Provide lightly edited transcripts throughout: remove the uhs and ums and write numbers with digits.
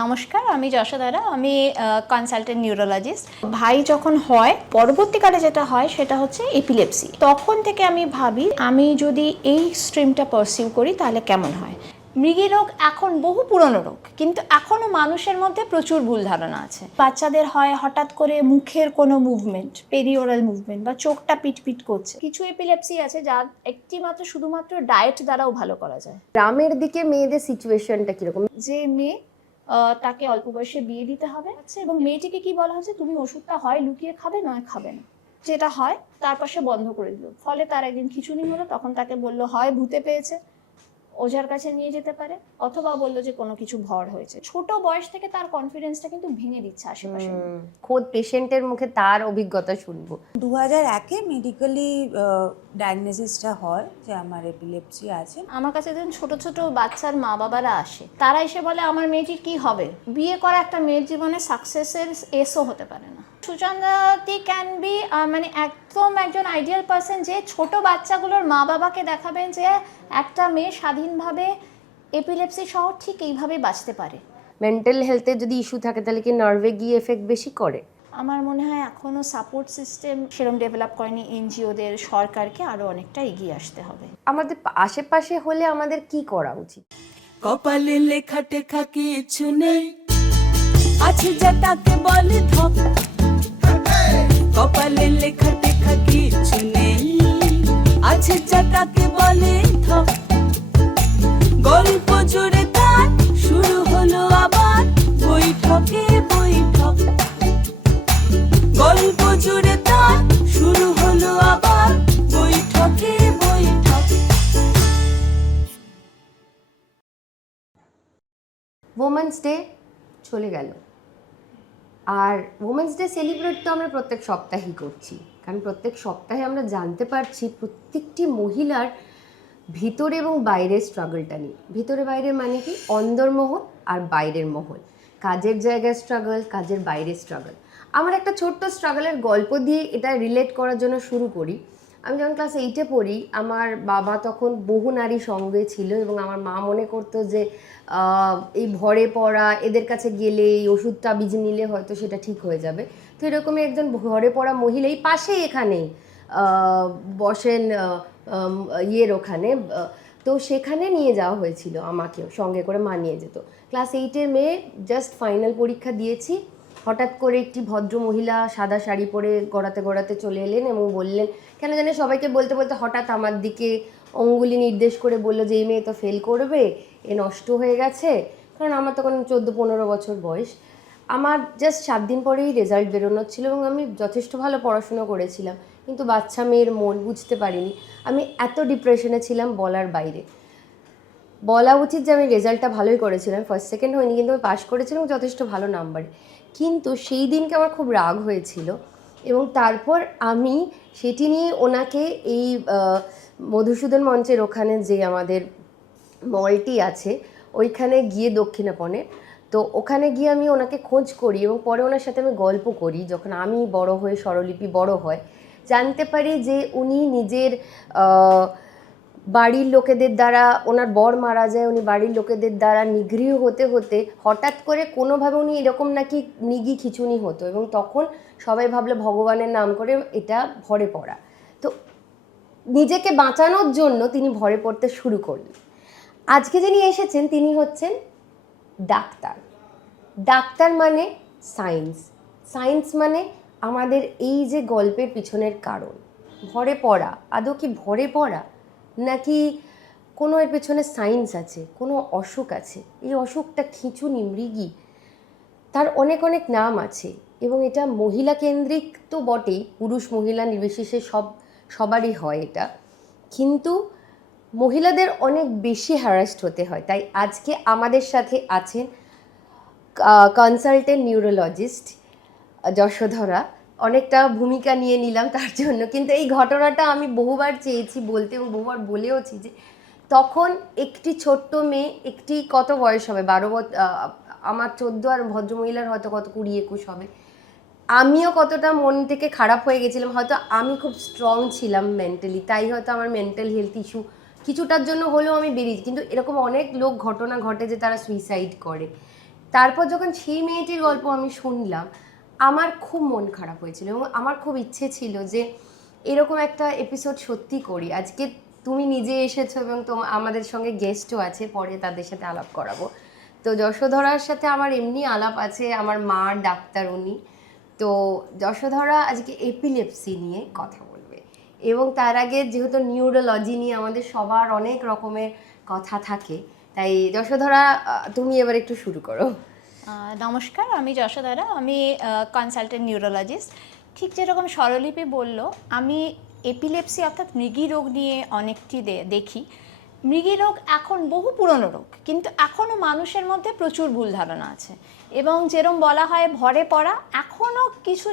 নমস্কার, আমি যশোদারা। আমি কনসালটেন্ট নিউরোলজিস্ট। ভাই যখন হয়, পরবর্তীকালে যেটা হয় সেটা হচ্ছে এপিলেপসি। তখন থেকে আমি ভাবি আমি যদি এই স্ট্রিমটা পারসিউ করি তাহলে কেমন হয়। মৃগী রোগ এখন বহু পুরনো রোগ, কিন্তু এখনও মানুষের মধ্যে প্রচুর ভুল ধারণা আছে। বাচ্চাদের হয় হঠাৎ করে মুখের কোনো মুভমেন্ট, পেরিওরাল মুভমেন্ট, বা চোখটা পিটপিট করছে। কিছু এপিলেপসি আছে যা শুধুমাত্র ডায়েট দ্বারাও ভালো করা যায়। গ্রামের দিকে মেয়েদের সিচুয়েশনটা কিরকম? যে মেয়ে তাকে অল্প বয়সে বিয়ে দিতে হবে, এবং মেয়েটিকে কি বলা হচ্ছে, তুমি ওষুধটা হয় লুকিয়ে খাবে নয় খাবে না। যেটা হয় তার পাশে বন্ধ করে দিল। ফলে তার একদিন খিঁচুনি হলো, তখন তাকে বললো হয় ভূতে পেয়েছে, ওঝার কাছে নিয়ে যেতে পারে, অথবা বললো যে কোনো কিছু ভর হয়েছে। ছোট বয়স থেকে তার কনফিডেন্সটা কিন্তু ভেঙে দিচ্ছে আশেপাশে। খোদ পেশেন্টের মুখে তার অভিজ্ঞতা শুনবো। 2001-এ মেডিকেলি ডায়াগনোসিসটা হয় যে আমার এপিলেপসি আছে। আমার কাছে যখন ছোট ছোট বাচ্চার মা বাবারা আসে, তারা এসে বলে আমার মেয়েটির কি হবে। বিয়ে করা একটা মেয়ের জীবনে সাকসেসের এসও হতে পারে না। সুচন্দ্রাদি ক্যান বি মানে একদম একজন আইডিয়াল পার্সন, যে ছোট বাচ্চাগুলোর মা বাবাকে দেখাবেন যে একটা মেয়ে স্বাধীনভাবে এপিলেপসি সহ ঠিক এইভাবে বাঁচতে পারে। মেন্টাল হেলথে যদি ইস্যু থাকে তাহলে কি নার্ভে গিয়ে এফেক্ট বেশি করে? আমার মনে হয় এখনও সাপোর্ট সিস্টেম সেরকম ডেভেলপ করেনি। এনজিওদের, সরকারকে আরও অনেকটা এগিয়ে আসতে হবে। আমাদের আশেপাশে হলে আমাদের কি করা উচিত? কপালে লেখা টেখা কিছু নেই, আছে যা তাকে বলে ধপ। কপালে লেখা টেখা কিছু নেই, আছে যা তাকে বলে ধপ। গল্প জুড়ে তার শুরু হলো আবার বৈঠকে বৈঠক। গল্প জুড়ে তার শুরু হলো আবার বৈঠকে বৈঠক। ওমেন্স ডে চলে গেল, আর ওমেন্স ডে সেলিব্রেট তো আমরা প্রত্যেক সপ্তাহেই করছি, কারণ প্রত্যেক সপ্তাহে আমরা জানতে পারছি প্রত্যেকটি মহিলার ভিতরে এবং বাইরের স্ট্রাগলটা নিয়ে। ভিতরে বাইরে মানে কি, অন্দরমহল আর বাইরের মহল, কাজের জায়গায় স্ট্রাগল, কাজের বাইরে স্ট্রাগল। আমার একটা ছোট্ট স্ট্রাগলের গল্প দিয়ে এটা রিলেট করার জন্য শুরু করি। আমি যখন ক্লাস 8-এ পড়ি, আমার বাবা তখন বহু নারী সঙ্গে ছিল, এবং আমার মা মনে করতো যে এই ভরে পড়া, এদের কাছে গেলে এই ওষুধটা বীজ নিলে হয়তো সেটা ঠিক হয়ে যাবে। তো এরকমই একজন ভরে পড়া মহিলা এই পাশেই এখানেই বসেন ইয়ের ওখানে, তো সেখানে নিয়ে যাওয়া হয়েছিল আমাকেও, সঙ্গে করে মা নিয়ে যেত। ক্লাস 8-এর মেয়ে, জাস্ট ফাইনাল পরীক্ষা দিয়েছি, হঠাৎ করে একটি ভদ্র মহিলা সাদা শাড়ি পরে গড়াতে গড়াতে চলে এলেন এবং বললেন, কেন জানে সবাইকে বলতে বলতে হঠাৎ আমার দিকে অঙ্গুলি নির্দেশ করে বললো যে এই মেয়ে তো ফেল করবে, এ নষ্ট হয়ে গেছে। কারণ আমার তখন 14-15 বছর বয়স। আমার জাস্ট 7 দিন পরেই রেজাল্ট বেরোনোর ছিল, এবং আমি যথেষ্ট ভালো পড়াশুনো করেছিলাম, কিন্তু বাচ্চা মেয়ের মন বুঝতে পারিনি। আমি এত ডিপ্রেশনে ছিলাম বলার বাইরে। বলা উচিত যে আমি রেজাল্টটা ভালোই করেছিলাম, ফার্স্ট সেকেন্ড হয়নি, কিন্তু আমি পাশ করেছিলাম যথেষ্ট ভালো নাম্বারে। কিন্তু সেই দিনকে আমার খুব রাগ হয়েছিল, এবং তারপর আমি সেটি নিয়ে ওনাকে এই মধুসূদন মঞ্চের ওখানে যে আমাদের মলটি আছে ওইখানে গিয়ে, দক্ষিণাপনে, তো ওখানে গিয়ে আমি ওনাকে খোঁজ করি, এবং পরে ওনার সাথে আমি গল্প করি। যখন আমি বড় হয়ে, স্বরলিপি বড় হয়, জানতে পারি যে উনি নিজের বাড়ির লোকেদের দ্বারা, ওনার বর মারা যায়, উনি বাড়ির লোকেদের দ্বারা নিগৃহ হতে হতে হঠাৎ করে কোনোভাবে উনি এরকম নাকি মৃগী খিচুনি হতো, এবং তখন সবাই ভাবলো ভগবানের নাম করে এটা ভরে পড়া। তো নিজেকে বাঁচানোর জন্য তিনি ভরে পড়তে শুরু করলেন। আজকে যিনি এসেছেন তিনি হচ্ছেন ডাক্তার। ডাক্তার মানে সায়েন্স, সায়েন্স মানে আমাদের এই যে গল্পের পিছনের কারণ। ভরে পড়া আদৌ কি ভরে পড়া, নাকি কোনো এর পেছনে সায়েন্স আছে, কোনো অসুখ আছে? এই অসুখটা খিঁচুনি, মৃগী, তার অনেক অনেক নাম আছে, এবং এটা মহিলা কেন্দ্রিক তো বটেই, পুরুষ মহিলা নির্বিশেষে সবারই হয় এটা, কিন্তু মহিলাদের অনেক বেশি হ্যারাসড হতে হয়। তাই আজকে আমাদের সাথে আছেন কনসালটেন্ট নিউরোলজিস্ট যশোধরা। অনেকটা ভূমিকা নিয়ে নিলাম তার জন্য, কিন্তু এই ঘটনাটা আমি বহুবার চেয়েছি বলতে, এবং বহুবার বলেওছি যে তখন একটি ছোট্ট মেয়ে, একটি কত বয়স হবে, 12 বছর, আমার 14, আর ভদ্রমহিলার হয়তো কত 20-21 হবে। আমিও কতটা মন থেকে খারাপ হয়ে গেছিলাম, হয়তো আমি খুব স্ট্রং ছিলাম মেন্টালি, তাই হয়তো আমার মেন্টাল হেলথ ইস্যু কিছুটার জন্য হলেও আমি বেরিয়েছি। কিন্তু এরকম অনেক লোক ঘটনা ঘটে যে তারা সুইসাইড করে। তারপর যখন সেই মেয়েটির গল্প আমি শুনলাম, আমার খুব মন খারাপ হয়েছিল এবং আমার খুব ইচ্ছে ছিল যে এরকম একটা এপিসোড সত্যি করি। আজকে তুমি নিজে এসেছো এবং আমাদের সঙ্গে গেস্টও আছে, পরে তাদের সাথে আলাপ করাবো। তো যশোধরার সাথে আমার এমনি আলাপ আছে, আমার মার ডাক্তার উনি। তো যশোধরা আজকে এপিলেপসি নিয়ে কথা বলবে, এবং তার আগে যেহেতু নিউরোলজি নিয়ে আমাদের সবার অনেক রকমের কথা থাকে, তাই যশোধরা তুমি এবার একটু শুরু করো। নমস্কার, আমি যশোধরা, আমি কনসালটেন্ট নিউরোলজিস্ট। ঠিক যেরকম স্বরলিপি বলল, আমি এপিলেপসি অর্থাৎ মৃগী রোগ নিয়ে অনেকটি দেখি। মৃগী রোগ এখন বহু পুরনো রোগ, কিন্তু এখনও মানুষের মধ্যে প্রচুর ভুল ধারণা আছে, এবং যেরকম বলা হয় ভরে পড়া, এখনও কিছু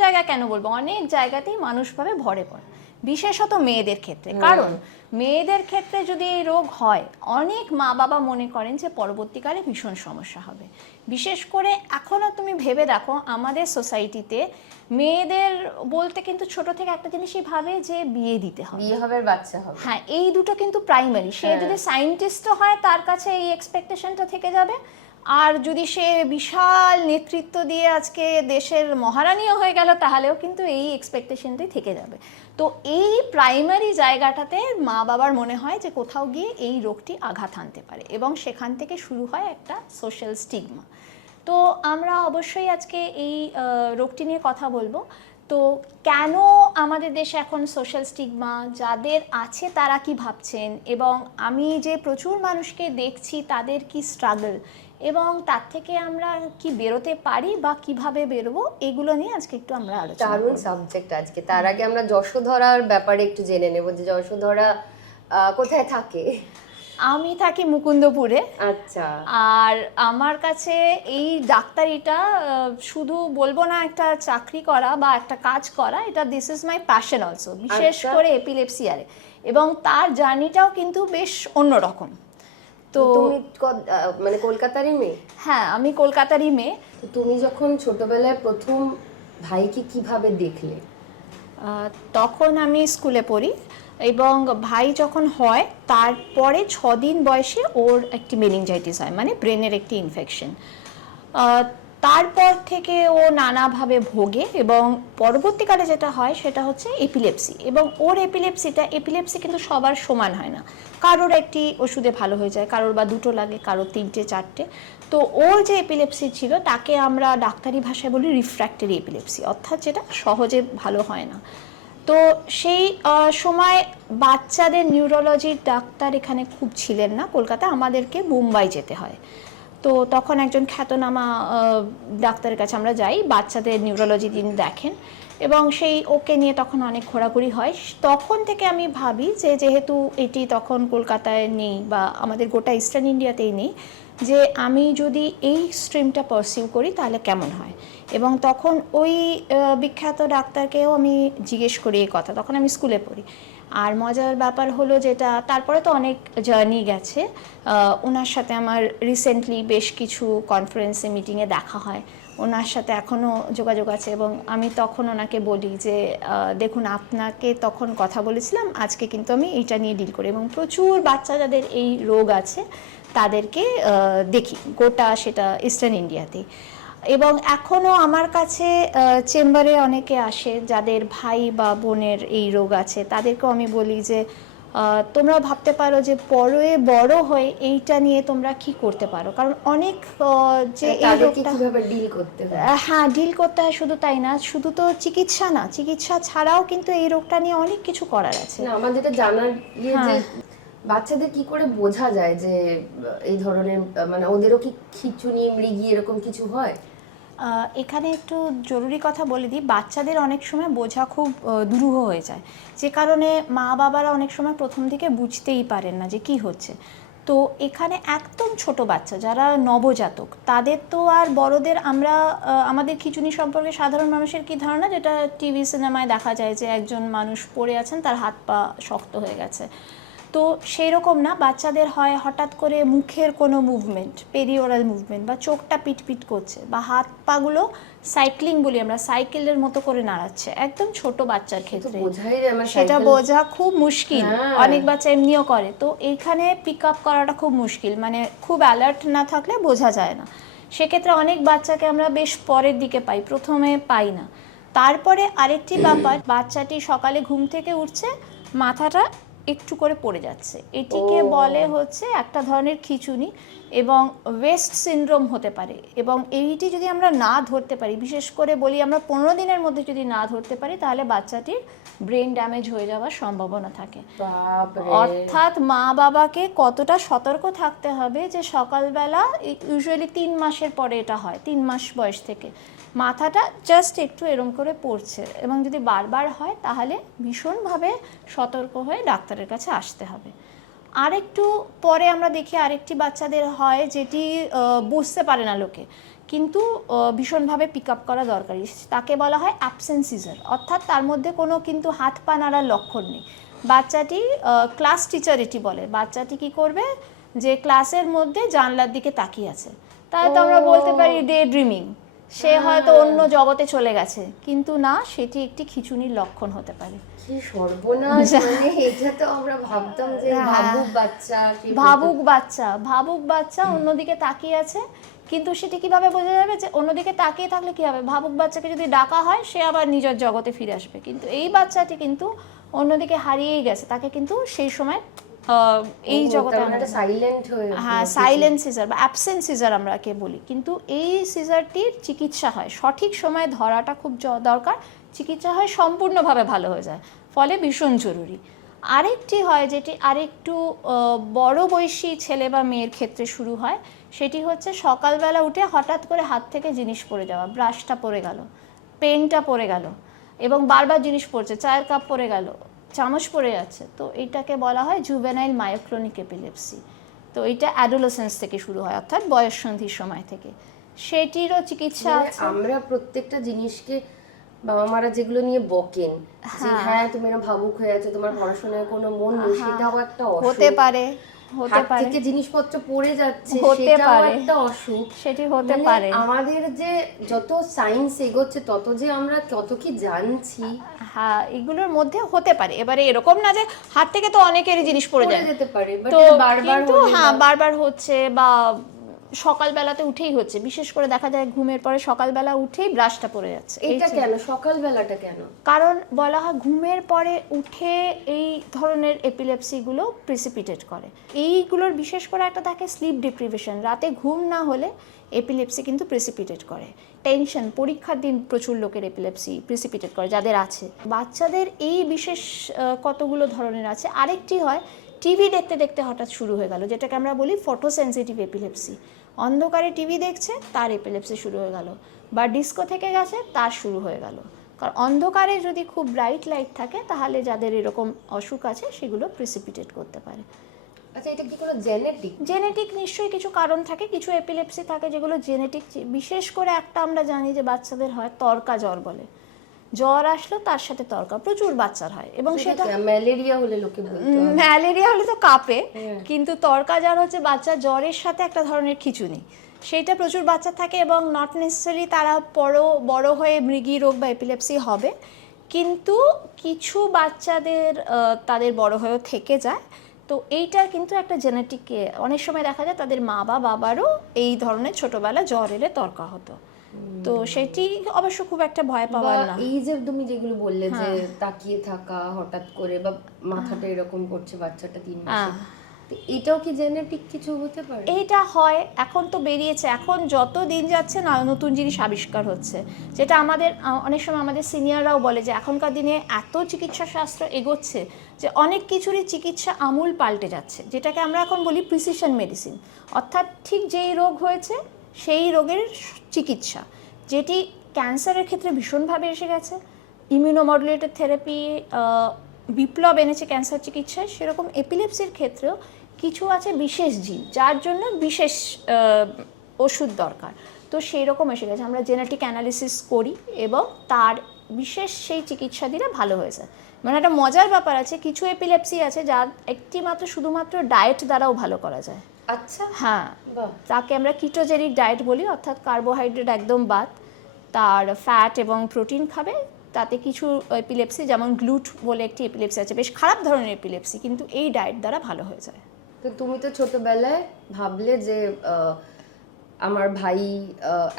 জায়গায় কেন বলবো, অনেক জায়গাতেই মানুষ ভাবে ভরে পড়া, বিশেষত মেয়েদের ক্ষেত্রে। কারণ মেয়েদের ক্ষেত্রে যদি এই রোগ হয়, অনেক মা বাবা মনে করেন যে পরবর্তীকালে ভীষণ সমস্যা হবে। বিশেষ করে এখনও তুমি ভেবে দেখো, আমাদের সোসাইটিতে মেয়েদের বলতে কিন্তু ছোট থেকে একটা জিনিসই ভাবে যে বিয়ে দিতে হবে, বিয়ে হবে, বাচ্চা হবে। হ্যাঁ, এই দুটো কিন্তু প্রাইমারি। সে যদি সায়েন্টিস্টও হয়, তার কাছে এই এক্সপেকটেশনটা থেকে যাবে। আর যদি সে বিশাল নেতৃত্ব দিয়ে আজকে দেশের মহারানীও হয়ে গেল, তাহলেও কিন্তু এই এক্সপেকটেশনটাই থেকে যাবে। তো এই প্রাইমারি জায়গাটাতে মা বাবার মনে হয় যে কোথাও গিয়ে এই রোগটি আঘাত আনতে পারে, এবং সেখান থেকে শুরু হয় একটা সোশ্যাল স্টিগমা। তো আমরা অবশ্যই আজকে এই রোগটি নিয়ে কথা বলবো। তো কেন আমাদের দেশে এখন সোশ্যাল স্টিগমা, যাদের আছে তারা কি ভাবছেন, এবং আমি যে প্রচুর মানুষকে দেখছি তাদের কি স্ট্রাগল, এবং তার থেকে আমরা কি বেরোতে পারি বা কিভাবে বেরোবো, এগুলো নিয়ে আজকে একটু আমরা আলোচনা করব। দারুণ সাবজেক্ট আজকে। তার আগে আমরা যশোধরার ব্যাপারে একটু জেনে নেব যে যশোধরা কোথায় থাকে। আমি থাকি মুকুন্দপুরে। আচ্ছা। আর আমার কাছে এই ডাক্তারিটা শুধু বলবো না একটা চাকরি করা বা একটা কাজ করা, এটা this is my passion also, বিশেষ করে এপিলেপসি আরে, এবং তার জার্নিটাও কিন্তু বেশ অন্যরকম। তো তুমি মানে কলকাতারই মেয়ে? হ্যাঁ, আমি কলকাতারই মেয়ে। তুমি যখন ছোটবেলায় প্রথম ভাইকে কিভাবে দেখলে? তখন আমি স্কুলে পড়ি, এবং ভাই যখন হয় তারপরে 6 দিন বয়সে ওর একটি মেনিনজাইটিস হয়, মানে ব্রেনের একটি ইনফেকশন। তারপর থেকে ও নানাভাবে ভোগে, এবং পরবর্তীকালে যেটা হয় সেটা হচ্ছে এপিলেপসি। এবং ওর এপিলেপসি কিন্তু সবার সমান হয় না, কারোর একটি ওষুধে ভালো হয়ে যায়, কারোর বা দুটো লাগে, কারোর 3টে 4টে। তো ওর যে এপিলেপসি ছিল তাকে আমরা ডাক্তারি ভাষায় বলি রিফ্র্যাক্টরি এপিলেপসি, অর্থাৎ যেটা সহজে ভালো হয় না। তো সেই সময় বাচ্চাদের নিউরোলজির ডাক্তার এখানে খুব ছিলেন না কলকাতায়, আমাদেরকে মুম্বাই যেতে হয়। তো তখন একজন খ্যাতনামা ডাক্তারের কাছে আমরা যাই, বাচ্চাদের নিউরোলজি তিনি দেখেন, এবং সেই ওকে নিয়ে তখন অনেক ঘোরাঘুরি হয়। তখন থেকে আমি ভাবি যে যেহেতু এটি তখন কলকাতায় নেই বা আমাদের গোটা ইস্টার্ন ইন্ডিয়াতেই নেই, যে আমি যদি এই স্ট্রিমটা পারসিউ করি তাহলে কেমন হয়। এবং তখন ওই বিখ্যাত ডাক্তারকেও আমি জিজ্ঞেস করি এই কথা, তখন আমি স্কুলে পড়ি। আর মজার ব্যাপার হলো যেটা, তারপরে তো অনেক জার্নি গেছে, ওনার সাথে আমার রিসেন্টলি বেশ কিছু কনফারেন্সে মিটিংয়ে দেখা হয়, ওনার সাথে এখনও যোগাযোগ আছে। এবং আমি তখন ওনাকে বলি যে দেখুন, আপনাকে তখন কথা বলেছিলাম, আজকে কিন্তু আমি এইটা নিয়ে ডিল করি, এবং প্রচুর বাচ্চা যাদের এই রোগ আছে তাদেরকে দেখি, গোটা সেটা ইস্টার্ন ইন্ডিয়াতেই। এবং এখনও আমার কাছে চেম্বারে অনেকে আসে যাদের ভাই বা বোনের এই রোগ আছে, তাদেরকেও আমি বলি যে তোমরা ভাবতে পারো যে পরে বড় হয়ে এইটা নিয়ে তোমরা কি করতে পারো, কারণ অনেক যে এই রোগটা কিভাবে ডিল করতে হয়। হ্যাঁ, ডিল করতে হয়। শুধু তাই না, শুধু তো চিকিৎসা না, চিকিৎসা ছাড়াও কিন্তু এই রোগটা নিয়ে অনেক কিছু করার আছে। না, আমার যেটা জানার যে বাচ্চাদের কি করে বোঝা যায় যে এই ধরনের, মানে ওদেরও কি খিঁচুনি, মৃগী এরকম কিছু হয়? এখানে একটু জরুরি কথা বলে দিই, বাচ্চাদের অনেক সময় বোঝা খুব দুরূহ হয়ে যায়, যে কারণে মা বাবারা অনেক সময় প্রথম দিকে বুঝতেই পারেন না যে কি হচ্ছে। তো এখানে একদম ছোট বাচ্চা যারা নবজাতক, তাদের তো আর বড়দের আমরা আমাদের খিঁচুনি সম্পর্কে সাধারণ মানুষের কি ধারণা, যেটা টিভি সিনেমায় দেখা যায় যে একজন মানুষ পড়ে আছেন, তার হাত পা শক্ত হয়ে গেছে। তো সেই রকম না, বাচ্চাদের হয় হঠাৎ করে মুখের কোনো মুভমেন্ট, পেরিওরাল মুভমেন্ট, বা চোখটা পিটপিট করছে, বা হাত পাগুলো সাইক্লিং বলি আমরা, সাইকেলের মতো করে নাড়াচ্ছে, একদম ছোট বাচ্চার ক্ষেত্রে বোঝাই যায় আমার সেটা cycle- বোঝা খুব মুশকিল। হ্যাঁ। অনেক বাচ্চা এমনিও করে, তো এইখানে পিক আপ করাটা খুব মুশকিল, মানে খুব অ্যালার্ট না থাকলে বোঝা যায় না। সেক্ষেত্রে অনেক বাচ্চাকে আমরা বেশ পরের দিকে পাই, প্রথমে পাই না। তারপরে আরেকটি ব্যাপার, বাচ্চাটি সকালে ঘুম থেকে উঠছে, মাথাটা একটু করে পড়ে যাচ্ছে, এটিকে বলে হচ্ছে একটা ধরনের খিঁচুনি এবং ওয়েস্ট সিনড্রোম হতে পারে। এবং এইটি যদি আমরা না ধরতে পারি, বিশেষ করে বলি আমরা 15 দিনের মধ্যে যদি না ধরতে পারি, তাহলে বাচ্চাটির ব্রেন ড্যামেজ হয়ে যাওয়ার সম্ভাবনা থাকে। বাপরে। অর্থাৎ মা বাবাকে কতটা সতর্ক থাকতে হবে যে সকালবেলা, ইউজুয়ালি 3 মাসের পরে এটা হয়, 3 মাস বয়স থেকে মাথাটা জাস্ট একটু এরম করে পড়ছে, এবং যদি বারবার হয় তাহলে ভীষণভাবে সতর্ক হয়ে ডাক্তারের কাছে আসতে হবে। আরেকটু পরে আমরা দেখি আরেকটি বাচ্চাদের হয় যেটি বুঝতে পারে না লোকে, কিন্তু ভীষণভাবে পিক আপ করা দরকারি, তাকে বলা হয় অ্যাবসেন্ট সিজার, অর্থাৎ তার মধ্যে কোনো কিন্তু হাত পা নাড়ার লক্ষণ নেই। বাচ্চাটি ক্লাস টিচার এটি বলে, বাচ্চাটি কি করবে যে ক্লাসের মধ্যে জানলার দিকে তাকিয়ে আছে, তাহলে তো আমরা বলতে পারি ডে ড্রিমিং, সে হয়তো অন্য জগতে চলে গেছে, কিন্তু না, সেটি একটি খিঁচুনির লক্ষণ হতে পারে। কি সর্বনাশ, মানে এটা তো আমরা ভাবতাম যে ভাবুক বাচ্চা, ভাবুক বাচ্চা অন্যদিকে তাকিয়ে আছে, কিন্তু সেটি কিভাবে বোঝা যাবে যে অন্যদিকে তাকিয়ে থাকলে কি হবে? ভাবুক বাচ্চাকে যদি ডাকা হয় সে আবার নিজের জগতে ফিরে আসবে, কিন্তু এই বাচ্চাটি কিন্তু অন্যদিকে হারিয়েই গেছে, তাকে কিন্তু সেই সময় এই জগতে সাইলেন্ট হয়ে, হ্যাঁ, সাইলেন্ট সিজার বা অ্যাবসেন্ট সিজার আমরা কে বলি। কিন্তু এই সিজারটির চিকিৎসা হয়, সঠিক সময়ে ধরাটা খুব দরকার, চিকিৎসা হয় সম্পূর্ণভাবে ভালো হয়ে যায়, ফলে ভীষণ জরুরি। আরেকটি হয় যেটি আরেকটু বড় বয়সী ছেলে বা মেয়ের ক্ষেত্রে শুরু হয়, সেটি হচ্ছে সকালবেলা উঠে হঠাৎ করে হাত থেকে জিনিস পড়ে যাওয়া, ব্রাশটা পড়ে গেল, পেনটা পড়ে গেল, এবং বারবার জিনিস পড়ছে, চায়ের কাপ পড়ে গেল, চামচ পড়ে যাচ্ছে, তো এইটাকে বলা হয় জুভেনাইল মায়োক্লোনিক এপিলেপসি। তো এটা অ্যাডোলেসেন্স থেকে শুরু হয়, অর্থাৎ বয়ঃসন্ধির সময় থেকে। সেটিরও চিকিৎসা আছে। আমরা প্রত্যেকটা জিনিসকে বাবা মারা যেগুলো নিয়ে বকেন যে হ্যাঁ তুমি এরকম ভাবুক হয়ে আছো, তোমার পড়াশোনায় কোনো মন নেই, সেটাও একটা অসুখ। হতে পারে হাত থেকে জিনিসপত্র পড়ে যাচ্ছে, হতে সেটাও পারে একটা অসুখ। সেটি হতে মানে পারে। আমাদের যে যত সায়েন্স এগোচ্ছে তত যে আমরা কত কি জানছি। হ্যাঁ, এগুলোর মধ্যে হতে পারে। এবারে এরকম না যে হাত থেকে তো অনেকেরই জিনিস পড়ে যায়, যেতে পারে, বাট তো বারবার কিন্তু হ্যাঁ বারবার হচ্ছে, বা সকালবেলাতে উঠেই হচ্ছে, বিশেষ করে দেখা যায় ঘুমের পরে সকালবেলা উঠেই ব্রাশটা পড়ে যাচ্ছে। এটা কেন সকালবেলাটা কেন? কারণ বলা হয় ঘুমের পরে উঠে এই ধরনের এপিলেপসিগুলো প্রিসিপিটেট করে। এইগুলোর বিশেষ করে একটা থাকে স্লিপ ডিপ্রিভেশন, রাতে ঘুম না হলে এপিলেপসি কিন্তু প্রিসিপিটেট করে। টেনশন, পরীক্ষার দিন প্রচুর লোকের এপিলেপসি প্রিসিপিটেট করে যাদের আছে। বাচ্চাদের এই বিশেষ কতগুলো ধরনের আছে। আরেকটি হয় টিভি দেখতে দেখতে হঠাৎ শুরু হয়ে গেল, যেটাকে আমরা বলি ফটোসেনসিটিভ এপিলেপসি। অন্ধকারে টিভি দেখছে, তার এপিলেপসি শুরু হয়ে গেল, বা ডিস্কো থেকে গেছে, তার শুরু হয়ে গেল। কারণ অন্ধকারে যদি খুব ব্রাইট লাইট থাকে, তাহলে যাদের এরকম অসুখ আছে সেগুলো প্রিসিপিটেট করতে পারে। আচ্ছা, এটা কি কোনো জেনেটিক? জেনেটিক নিশ্চয়ই কিছু কারণ থাকে, কিছু এপিলেপসি থাকে যেগুলো জেনেটিক। বিশেষ করে একটা আমরা জানি যে বাচ্চাদের হয় তরকা জ্বর বলে, জ্বর আসলো তার সাথে তরকা প্রচুর বাচ্চার হয়, এবং সেটা ম্যালেরিয়া হলে লোকে বলতো, ম্যালেরিয়া হলে তো কাঁপে, কিন্তু তরকা জ্বর হচ্ছে বাচ্চা জ্বরের সাথে একটা ধরনের খিঁচুনি, সেইটা প্রচুর বাচ্চা থাকে, এবং নট নেসেসারি তারা বড় হয়ে মৃগী রোগ বা এপিলেপসি হবে, কিন্তু কিছু বাচ্চাদের তাদের বড় হয়েও থেকে যায়। তো এইটার কিন্তু একটা জেনেটিক, অনেক সময় দেখা যায় তাদের মা বা বাবারও এই ধরনের ছোটবেলা জ্বর এলে তরকা হতো, তো সেটি অবশ্য খুব একটা ভয় পাওয়ার না। এই যে তুমি যেগুলো বললে যে তাকিয়ে থাকা হঠাৎ করে, বা মাথাটা এরকম করছে বাচ্চাটা 3 মাসে, তো এটাও কি জেনেটিক কিছু হতে পারে? এইটা হয়, এখন তো বেরিয়েছে, এখন যত দিন যাচ্ছে না নতুন জিনিস আবিষ্কার হচ্ছে, যেটা আমাদের অনেক সময় আমাদের সিনিয়ররাও বলে যে এখনকার দিনে এত চিকিৎসা শাস্ত্র এগোচ্ছে যে অনেক কিছুরই চিকিৎসা আমূল পাল্টে যাচ্ছে, যেটাকে আমরা এখন বলি প্রিসিশন মেডিসিন। অর্থাৎ ঠিক যেই রোগ হয়েছে সেই রোগের চিকিৎসা, যেটি ক্যান্সারের ক্ষেত্রে ভীষণভাবে এসে গেছে। ইমিউনোমডুলেটর থেরাপি বিপ্লব এনেছে ক্যান্সার চিকিৎসায়, সেরকম এপিলেপসির ক্ষেত্রেও কিছু আছে বিশেষ জিন যার জন্য বিশেষ ওষুধ দরকার, তো সেই রকম এসে গেছে। আমরা জেনেটিক অ্যানালিসিস করি এবং তার বিশেষ সেই চিকিৎসা দিলে ভালো হয়ে যায়। মানে একটা মজার ব্যাপার আছে, কিছু এপিলেপসি আছে যা শুধুমাত্র ডায়েট দ্বারাও ভালো করা যায়। আচ্ছা, হ্যাঁ, বাহ। তাকে আমরা কিটোজেনিক ডায়েট বলি, অর্থাৎ কার্বোহাইড্রেট একদম বাদ, তার ফ্যাট এবং প্রোটিন খাবে। তাতে কিছু এপিলেপসি, যেমন গ্লুট বলে একটি এপিলেপসি আছে, বেশ খারাপ ধরনের এপিলেপসি, কিন্তু এই ডায়েট দ্বারা ভালো হয়ে যায়। তো তুমি তো ছোটবেলায় ভাবলে যে আমার ভাই,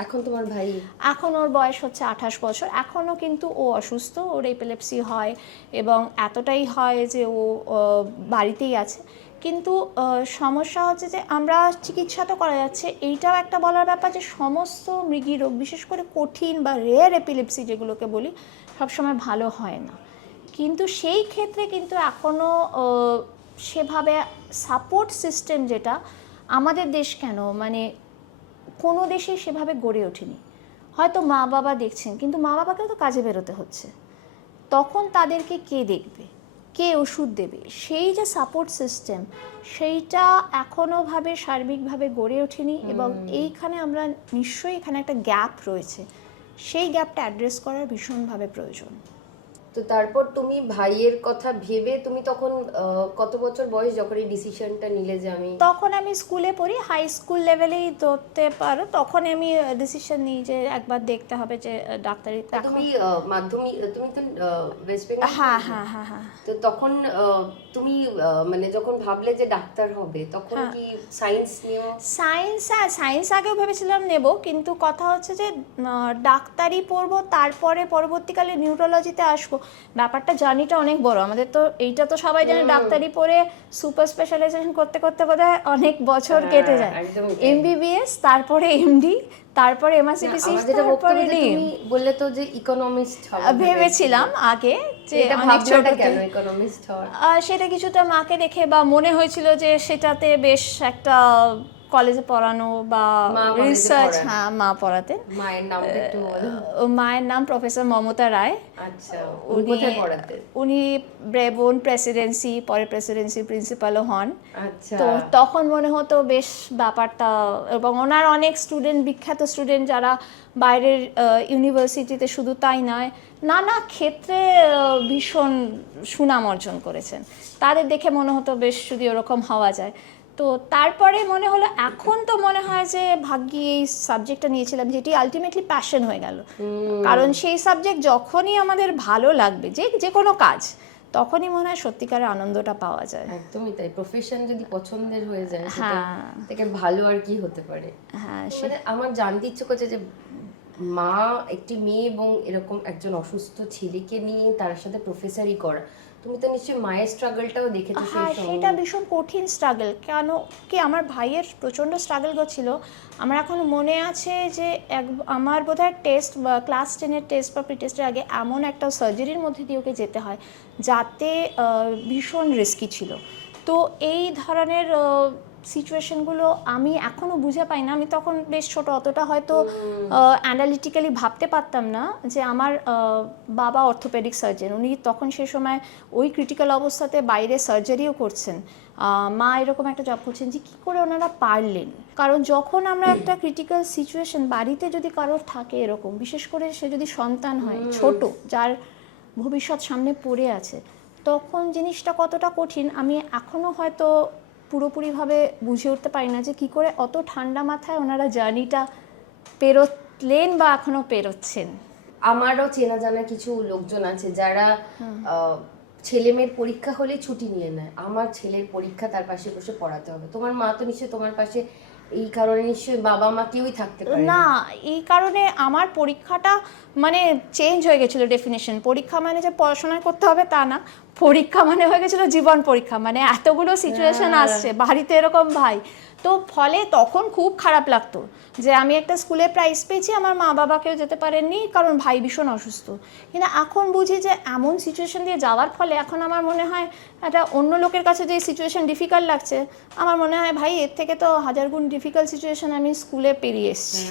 এখন তোমার ভাই এখন ওর বয়স হচ্ছে 28 বছর, এখনও কিন্তু ও অসুস্থ, ওর এপিলেপসি হয় এবং এতটাই হয় যে ও বাড়িতেই আছে। কিন্তু সমস্যা হচ্ছে যে আমরা চিকিৎসা তো করা যাচ্ছে, এইটাও একটা বলার ব্যাপার যে সমস্ত মৃগী রোগ, বিশেষ করে কঠিন বা রেয়ার এপিলেপসি যেগুলোকে বলি, সবসময় ভালো হয় না। কিন্তু সেই ক্ষেত্রে কিন্তু এখনও সেভাবে সাপোর্ট সিস্টেম, যেটা আমাদের দেশ কেন, মানে কোনো দেশে সেভাবে গড়ে ওঠেনি। হয়তো মা বাবা দেখছেন, কিন্তু মা বাবাকেও তো কাজে বেরোতে হচ্ছে, তখন তাদেরকে কে দেখবে, কে ওষুধ দেবে, সেই যে সাপোর্ট সিস্টেম, সেইটা এখনও সার্বিকভাবে গড়ে ওঠেনি। এবং এইখানে আমরা নিশ্চয়ই এখানে একটা গ্যাপ রয়েছে, সেই গ্যাপটা অ্যাড্রেস করার ভীষণভাবে প্রয়োজন। তো তারপর তুমি ভাইয়ের কথা ভেবে তুমি তখন কত বছর বয়স যখন এই ডিসিশনটা নিলে যে আমি, তখন আমি স্কুলে পড়ি, হাই স্কুল লেভেলেই ধরতে পারো, তখন আমি ডিসিশন নিই যে একবার দেখতে হবে যে ডাক্তারি। তুমি মাধ্যমিক, তুমি তো ওয়েস্ট বেঙ্গল, হ্যাঁ হ্যাঁ হ্যাঁ হ্যাঁ। তো তখন তুমি মানে যখন ভাবলে যে ডাক্তার হবে, তখন কি সায়েন্স নিও? সায়েন্স আগেও ভেবেছিলাম নেব, কিন্তু কথা হচ্ছে যে ডাক্তারি পড়বো, তারপরে পরবর্তীকালে নিউরোলজিতে আসবো। ব্যাপারটা জার্নিটা অনেক বড় আমাদের, তো এইটা তো সবাই জানে, ডাক্তারি পড়ে সুপার স্পেশালাইজেশন করতে করতে বোধহয় অনেক বছর কেটে যায়, এমবিবিএস, তারপরে এমডি, তারপরে এমআরসিপিসি, তারপরে তুমি বললে তো যে ইকোনমিস্ট হবে ভেবেছিলাম আগে, যে এটা ভাবনাটা কেন ইকোনমিস্ট হওয়ার? সেটা কিছুটা মাকে দেখে, বা মনে হয়েছিল যে সেটাতে বেশ একটা কলেজে পড়ানো বা রিসার্চ। হ্যাঁ, মা পড়াতেন। মায়ের নামটা একটু বলো। মায়ের নাম প্রফেসর মমতা রায়। আচ্ছা, উনি কোথায় পড়াতেন? উনি ব্রেবোন প্রেসিডেন্সি, পরে প্রেসিডেন্সি প্রিন্সিপালও হন। আচ্ছা, তো তখন মনে হতো বেশ ব্যাপারটা, এবং ওনার অনেক স্টুডেন্ট, বিখ্যাত স্টুডেন্ট যারা বাইরের ইউনিভার্সিটিতে, শুধু তাই নয় নানা ক্ষেত্রে ভীষণ সুনাম অর্জন করেছেন, তাদের দেখে মনে হতো বেশ যদি ওরকম হওয়া যায়। তো তারপরে মনে হলো, এখন তো মনে হয় যে ভাগ্যি এই সাবজেক্টটা নিয়েছিলাম, যেটি আলটিমেটলি প্যাশন হয়ে গেল। কারণ সেই সাবজেক্ট যখনই আমাদের ভালো লাগবে, যে কোনো কাজ, তখনই মনে হয় সত্যিকারের আনন্দটা পাওয়া যায়। একদমই তাই, প্রফেশন যদি পছন্দের হয়ে যায়, সেটা হ্যাঁ, থেকে ভালো আর কি হতে পারে। হ্যাঁ, মানে আমার জানতে ইচ্ছে করছে যে মা, একটি মেয়ে এবং এরকম একজন অসুস্থ ছেলেকে নিয়ে তার সাথে প্রফেসরই করা, তুমি তো নিশ্চয়ই মায়ের স্ট্রাগলটাও দেখেছো। হ্যাঁ, সেটা ভীষণ কঠিন স্ট্রাগল। কেন কি, আমার ভাইয়ের প্রচণ্ড স্ট্রাগল করছিল। আমার এখন মনে আছে যে আমার বোধহয় টেস্ট বা ক্লাস 10-এর টেস্ট বা প্রি টেস্টের আগে এমন একটা সার্জারির মধ্যে দিয়ে ওকে যেতে হয়, যাতে ভীষণ রিস্কি ছিল। তো এই ধরনের সিচুয়েশনগুলো আমি এখনও বুঝে পাই না। আমি তখন বেশ ছোট, অতটা হয়তো অ্যানালিটিক্যালি ভাবতে পারতাম না যে আমার বাবা অর্থোপেডিক সার্জন, উনি তখন সে সময় ওই ক্রিটিক্যাল অবস্থাতে বাইরে সার্জারিও করছেন, মা এরকম একটা জব করছেন, যে কী করে ওনারা পারলেন। কারণ যখন আমরা একটা ক্রিটিক্যাল সিচুয়েশন, বাড়িতে যদি কারোর থাকে এরকম, বিশেষ করে সে যদি সন্তান হয় ছোট, যার ভবিষ্যৎ সামনে পড়ে আছে, তখন জিনিসটা কতটা কঠিন আমি এখনও হয়তো পুরোপুরিভাবে বুঝে উঠতে পারি না, যে কী করে অত ঠান্ডা মাথায় ওনারা জার্নিটা পেরোলেন বা এখনও পেরোচ্ছেন। আমারও চেনা জানা কিছু লোকজন আছে যারা ছেলে মেয়ের পরীক্ষা হলে ছুটি নিয়ে নেয়, আমার ছেলের পরীক্ষা, তার পাশে বসে পড়াতে হবে। তোমার মা তো নিশ্চয়ই তোমার পাশে এই কারণে, নিশ্চয়ই বাবা মা কেউই থাকতে পারে না, এই কারণে আমার পরীক্ষাটা মানে চেঞ্জ হয়ে গেছিলো ডেফিনেশন। পরীক্ষা মানে যে পড়াশোনা করতে হবে তা না, পরীক্ষা মানে হয়ে গেছিলো জীবন পরীক্ষা। মানে এতগুলো সিচুয়েশন আসছে, বাড়িতে এরকম ভাই, তো ফলে তখন খুব খারাপ লাগতো যে আমি একটা স্কুলে প্রাইজ পেয়েছি, আমার মা বাবা কেউ যেতে পারেননি কারণ ভাই ভীষণ অসুস্থ। কিন্তু এখন বুঝি যে এমন সিচুয়েশন দিয়ে যাওয়ার ফলে এখন আমার মনে হয় একটা অন্য লোকের কাছে যে সিচুয়েশন ডিফিকাল্ট লাগছে, আমার মনে হয় ভাই এর থেকে তো 1000 গুণ ডিফিকাল্ট সিচুয়েশন আমি স্কুলে পেরিয়ে এসেছি।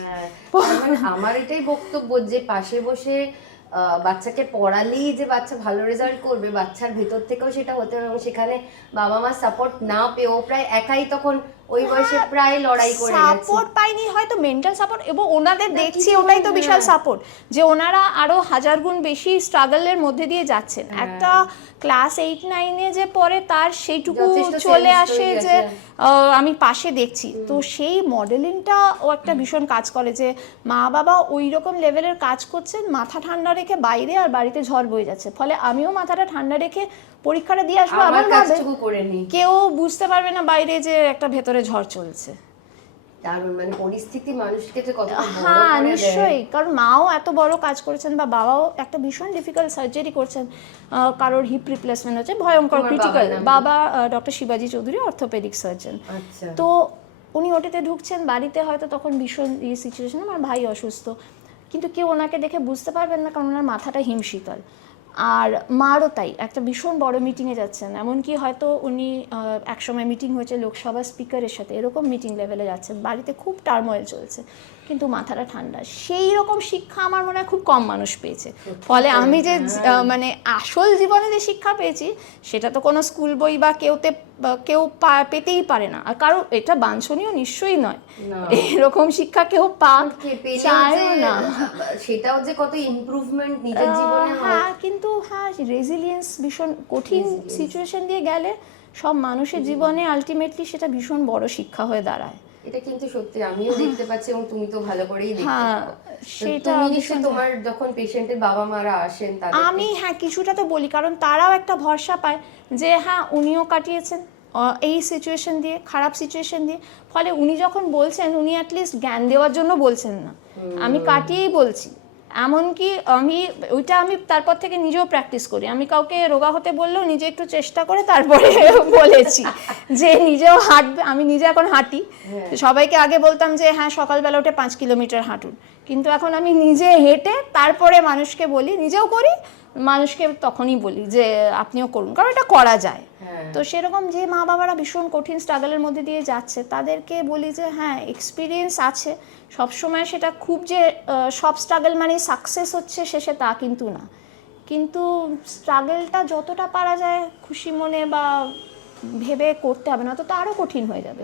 আমার এটাই বক্তব্য যে পাশে বসে বাচ্চাকে পড়ালেই যে বাচ্চা ভালো রেজাল্ট করবে, বাচ্চার ভেতর থেকেও সেটা হতে হবে। সেখানে বাবা মা সাপোর্ট না পেয়েও প্রায় একাই তখন ওই বয়সে প্রায় লড়াই করে গেছে। সাপোর্ট পাইনি হয়তো মেন্টাল সাপোর্ট, এবং ওনাদের দেখছি ওটাই তো বিশাল সাপোর্ট, যে ওনারা আরো 1000 গুণ বেশি স্ট্রাগলের মধ্যে দিয়ে যাচ্ছেন। একটা ক্লাস 8-9-এ যে পরে তার সেইটুকু চলে আসে যে আমি পাশে দেখছি, তো সেই মডেলিংটা ও একটা ভীষণ কাজ করে, যে মা বাবা ওই রকম লেভেলের কাজ করছেন, মাথা ঠান্ডা রেখে বাইরে আর বাড়িতে ঝড় বয়ে যাচ্ছে, ফলে আমিও মাথাটা ঠান্ডা রেখে পরীক্ষাটা দিয়ে আসবো, আমার এমন ভাবে কাজটুকু করে নি, কেউ বুঝতে পারবে না বাইরে যে একটা ভেতরে ঝড় চলছে। দারুণ, মানে পরিস্থিতি মানুষকে যে কত হ্যাঁ নিশ্চয়ই, কারণ মাও এত বড় কাজ করেছেন বা বাবাও একটা ভীষণ ডিফিকাল্ট সার্জারি করছেন, কারোর হিপ রিপ্লেসমেন্ট হচ্ছে ভয়ঙ্কর ক্রিটিক্যাল, বাবা ডক্টর শিবাজি চৌধুরী অর্থোপেডিক সার্জন। আচ্ছা। তো উনি ওটিতে ঢুকছেন, বাড়িতে হয়তো তখন ভীষণ সিচুয়েশন, আমার ভাই অসুস্থ, কিন্তু কেউ ওনাকে দেখে বুঝতে পারবেন না, কারণ ওনার মাথাটা হিমশীতল। আর মারও তাই, একটা ভীষণ বড় মিটিংয়ে যাচ্ছেন, এমনকি হয়তো উনি একসময় মিটিং হয়েছে লোকসভা স্পিকারের সাথে, এরকম মিটিং লেভেলে যাচ্ছেন, বাড়িতে খুব টার্মোয়েল চলছে, কিন্তু মাথাটা ঠান্ডা। সেই রকম শিক্ষা আমার মনে হয় খুব কম মানুষ পেয়েছে, ফলে আমি যে মানে আসল জীবনে যে শিক্ষা পেয়েছি সেটা তো কোনো স্কুল বই বা কেউ পেতেই পারে না, আর কারো এটা বাঞ্ছনীয় নিশ্চয়ই নয়, এরকম শিক্ষা কেউ পাক চায়ও না। সেটাও যে কত ইমপ্রুভমেন্ট নিজের জীবনে হয়। হ্যাঁ, কিন্তু হ্যাঁ রেজিলিয়েন্স ভীষণ কঠিন সিচুয়েশন দিয়ে গেলে সব মানুষের জীবনে আলটিমেটলি সেটা ভীষণ বড় শিক্ষা হয়ে দাঁড়ায়। এটা কিন্তু সত্যি আমিও দেখতে পাচ্ছি, এবং তুমি তো ভালো করেই দেখতে হ্যাঁ, পাও। সেটা তুমি নিশ্চয়ই তোমার যখন পেশেন্টের বাবা মারা আসেন তাদের আমি হ্যাঁ কিছুটা তো বলি, কারণ তারাও একটা ভরসা পায় যে হ্যাঁ উনিও কাটিয়েছেন এই সিচুয়েশন দিয়ে, খারাপ সিচুয়েশন দিয়ে, ফলে উনি যখন বলছেন উনি অ্যাটলিস্ট জ্ঞান দেওয়ার জন্য বলছেন না, আমি কাটিয়েই বলছি। এমনকি আমি তারপর থেকে নিজেও প্র্যাকটিস করি, আমি কাউকে রোগা হতে বললেও নিজে একটু চেষ্টা করে তারপরে বলেছি যে নিজেও হাঁটবে। আমি নিজে এখন হাঁটি, সবাইকে আগে বলতাম যে হ্যাঁ সকালবেলা উঠে 5 কিলোমিটার হাঁটুন, কিন্তু এখন আমি নিজে হেঁটে তারপরে মানুষকে বলি, নিজেও করি, মানুষকে তখনই বলি যে আপনিও করুন, কারণ এটা করা যায়। তো সেরকম যে মা বাবারা ভীষণ কঠিন স্ট্রাগলের মধ্যে দিয়ে যাচ্ছে তাদেরকে বলি যে হ্যাঁ এক্সপিরিয়েন্স আছে, সবসময় সেটা খুব যে সব স্ট্রাগল মানে সাকসেস হচ্ছে শেষে তা কিন্তু না, কিন্তু স্ট্রাগলটা যতটা পারা যায় খুশি মনে বা ভেবে করতে হবে না, তো আরো কঠিন হয়ে যাবে।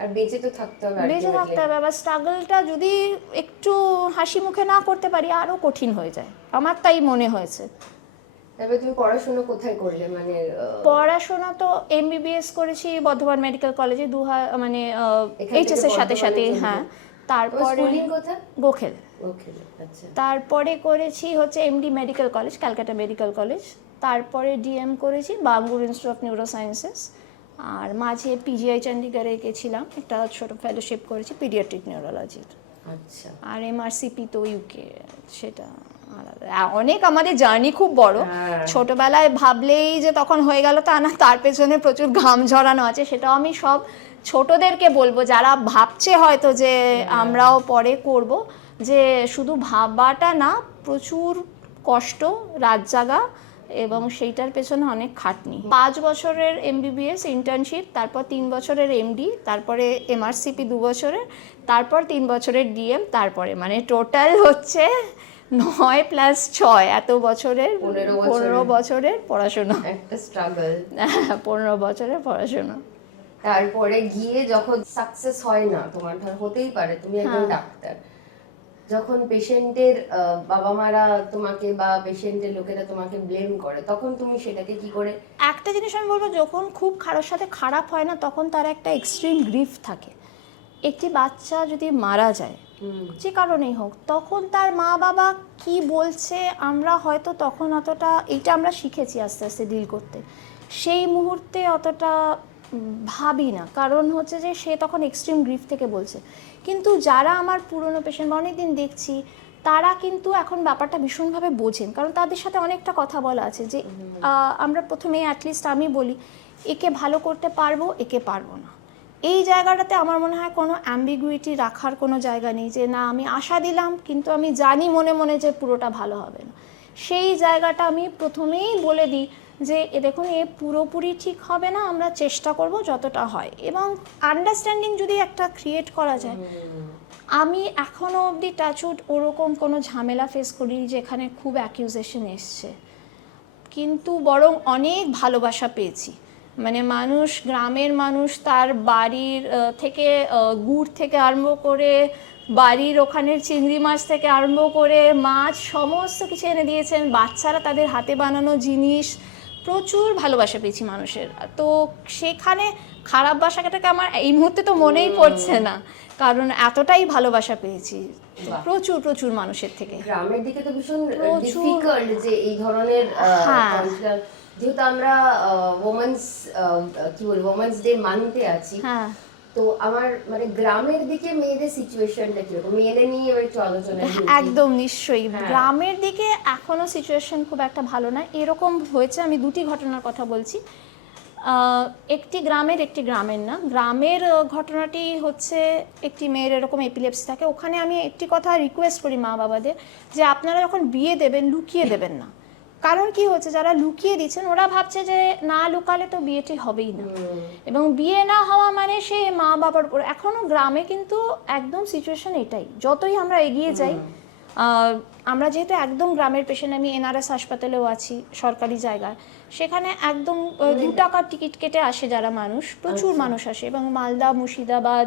আর বেঁচে তো থাকতে হবে, বেঁচে থাকতে হবে, আবার স্ট্রাগলটা যদি একটু হাসি মুখে না করতে পারি আরো কঠিন হয়ে যায়, আমার তাই মনে হয়েছে। তবে তুমি পড়াশোনা কোথায় করলে, মানে পড়াশোনা তো এমবিবিএস করেছি বর্ধমান মেডিকেল কলেজে, মানে এইচএস এর সাথে সাথে। হ্যাঁ, তারপরে গোখেল। আচ্ছা। তারপরে করেছি হচ্ছে MD medical college, Calcutta medical college, তারপরে ডিএম করেছি Bangur institute of neuro sciences, আর মাঝে পিজিআই চণ্ডীগড়ে গেছিলাম, একটা ছোট ফেলোশিপ করেছি পিডিয়াট্রিক নিউরোলজির। আচ্ছা। আর এমআরসিপি তো ইউকে, সেটা আলাদা। অনেক আমাদের জার্নি খুব বড়, ছোটবেলায় ভাবলেই যে তখন হয়ে গেল তা না, তার পেছনে প্রচুর ঘাম ঝরানো আছে, সেটাও আমি সব ছোটদেরকে বলবো যারা ভাবছে হয়তো যে আমরাও পরে করব, যে শুধু ভাবাটা না, প্রচুর কষ্ট, রাত জাগা, এবং সেইটার পেছনে অনেক খাটনি। 5 বছরের এমবিবিএস ইন্টার্নশিপ, তারপর 3 বছরের এমডি, তারপরে এমআরসিপি 2 বছরের, তারপর 3 বছরের ডিএম, তারপরে মানে টোটাল হচ্ছে 9 + 6 এত বছরের 15 বছরের পড়াশোনা, একটা স্ট্রাগল। 15 বছরের পড়াশোনা। তারপরে গিয়ে যখন সাকসেস হয় না, তোমার ধর হতেই পারে তুমি একজন ডাক্তার, যখন পেশেন্টের বাবা মারা তোমাকে বা পেশেন্টের লোকেরা তোমাকে ব্লেম করে, তখন তুমি সেটাকে কি করে? একটা জিনিস আমি বলবো, যখন খুব কারোর সাথে খারাপ হয় না তখন তার একটা এক্সট্রিম গ্রিফ থাকে। একটি বাচ্চা যদি মারা যায় যে কারণেই হোক, তখন তার মা বাবা কি বলছে আমরা হয়তো তখন অতটা, এইটা আমরা শিখেছি আস্তে আস্তে ডিল করতে, সেই মুহূর্তে অতটা ভাবি না, কারণ হচ্ছে যে সে তখন এক্সট্রিম গ্রিফ থেকে বলছে। কিন্তু যারা আমার পুরনো পেশেন্ট বা অনেকদিন দেখছি, তারা কিন্তু এখন ব্যাপারটা ভীষণভাবে বোঝেন, কারণ তাদের সাথে অনেকটা কথা বলা আছে যে আমরা প্রথমে অ্যাটলিস্ট আমি বলি একে ভালো করতে পারবো, একে পারবো না। এই জায়গাটাতে আমার মনে হয় কোনো অ্যাম্বিগুইটি রাখার কোনো জায়গা নেই, যে না আমি আশা দিলাম কিন্তু আমি জানি মনে মনে যে পুরোটা ভালো হবে না। সেই জায়গাটা আমি প্রথমেই বলে দিই যে দেখুন এ পুরোপুরি ঠিক হবে না, আমরা চেষ্টা করব যতটা হয়, এবং আন্ডারস্ট্যান্ডিং যদি একটা ক্রিয়েট করা যায়। আমি এখনও অবধি টাচউড ওরকম কোনো ঝামেলা ফেস করি যেখানে খুব অ্যাকিউজেশন এসছে, কিন্তু বরং অনেক ভালোবাসা পেয়েছি। মানে মানুষ, গ্রামের মানুষ তার বাড়ির থেকে গুড় থেকে আরম্ভ করে, বাড়ির ওখানের চিংড়ি মাছ থেকে আরম্ভ করে মাছ সমস্ত কিছু এনে দিয়েছেন। বাচ্চারা তাদের হাতে বানানো জিনিস, প্রচুর ভালোবাসা পেয়েছি মানুষের। তো সেখানে খারাপ বাসাটাকে আমার এই মুহূর্তে তো মনেই পড়ছে না, কারণ এতটাই ভালোবাসা পেয়েছি প্রচুর প্রচুর মানুষের থেকে। গ্রামের দিকে তো ভীষণ প্রচুর। ডিফিকাল্ট যে এই ধরনের হ্যাঁ। যেহেতু আমরা ওমেন্স ডে মানতে আছি, হ্যাঁ, তো আমার মানে গ্রামের দিকে মেয়েদের সিচুয়েশনটা কিরকম, মেয়েদের নিয়ে এবার একটু আলোচনায় ঢুকি। একদম নিশ্চয়ই। হ্যাঁ। গ্রামের দিকে এখনো সিচুয়েশন খুব একটা ভালো না। এরকম হয়েছে, আমি দুটি ঘটনার কথা বলছি। একটি গ্রামের না। গ্রামের ঘটনাটি হচ্ছে একটি মেয়ের এরকম এপিলেপসি থাকে। ওখানে আমি একটি কথা রিকোয়েস্ট করি মা বাবাদের, যে আপনারা যখন বিয়ে দেবেন লুকিয়ে দেবেন না। কারণ কি হচ্ছে, যারা লুকিয়ে দিচ্ছেন ওরা ভাবছে যে না লুকালে তো বিয়েটি হবেই না, এবং বিয়ে না হওয়া মানে সে মা বাবার উপর। এখনো গ্রামে কিন্তু একদম সিচুয়েশন এটাই। যতই আমরা এগিয়ে যাই, আমরা যেহেতু একদম গ্রামের পেশেন্ট, আমি এনআরএস হাসপাতালেও আছি সরকারি জায়গায়, সেখানে একদম 2 টাকার টিকিট কেটে আসে যারা মানুষ, প্রচুর মানুষ আসে, এবং মালদা, মুর্শিদাবাদ,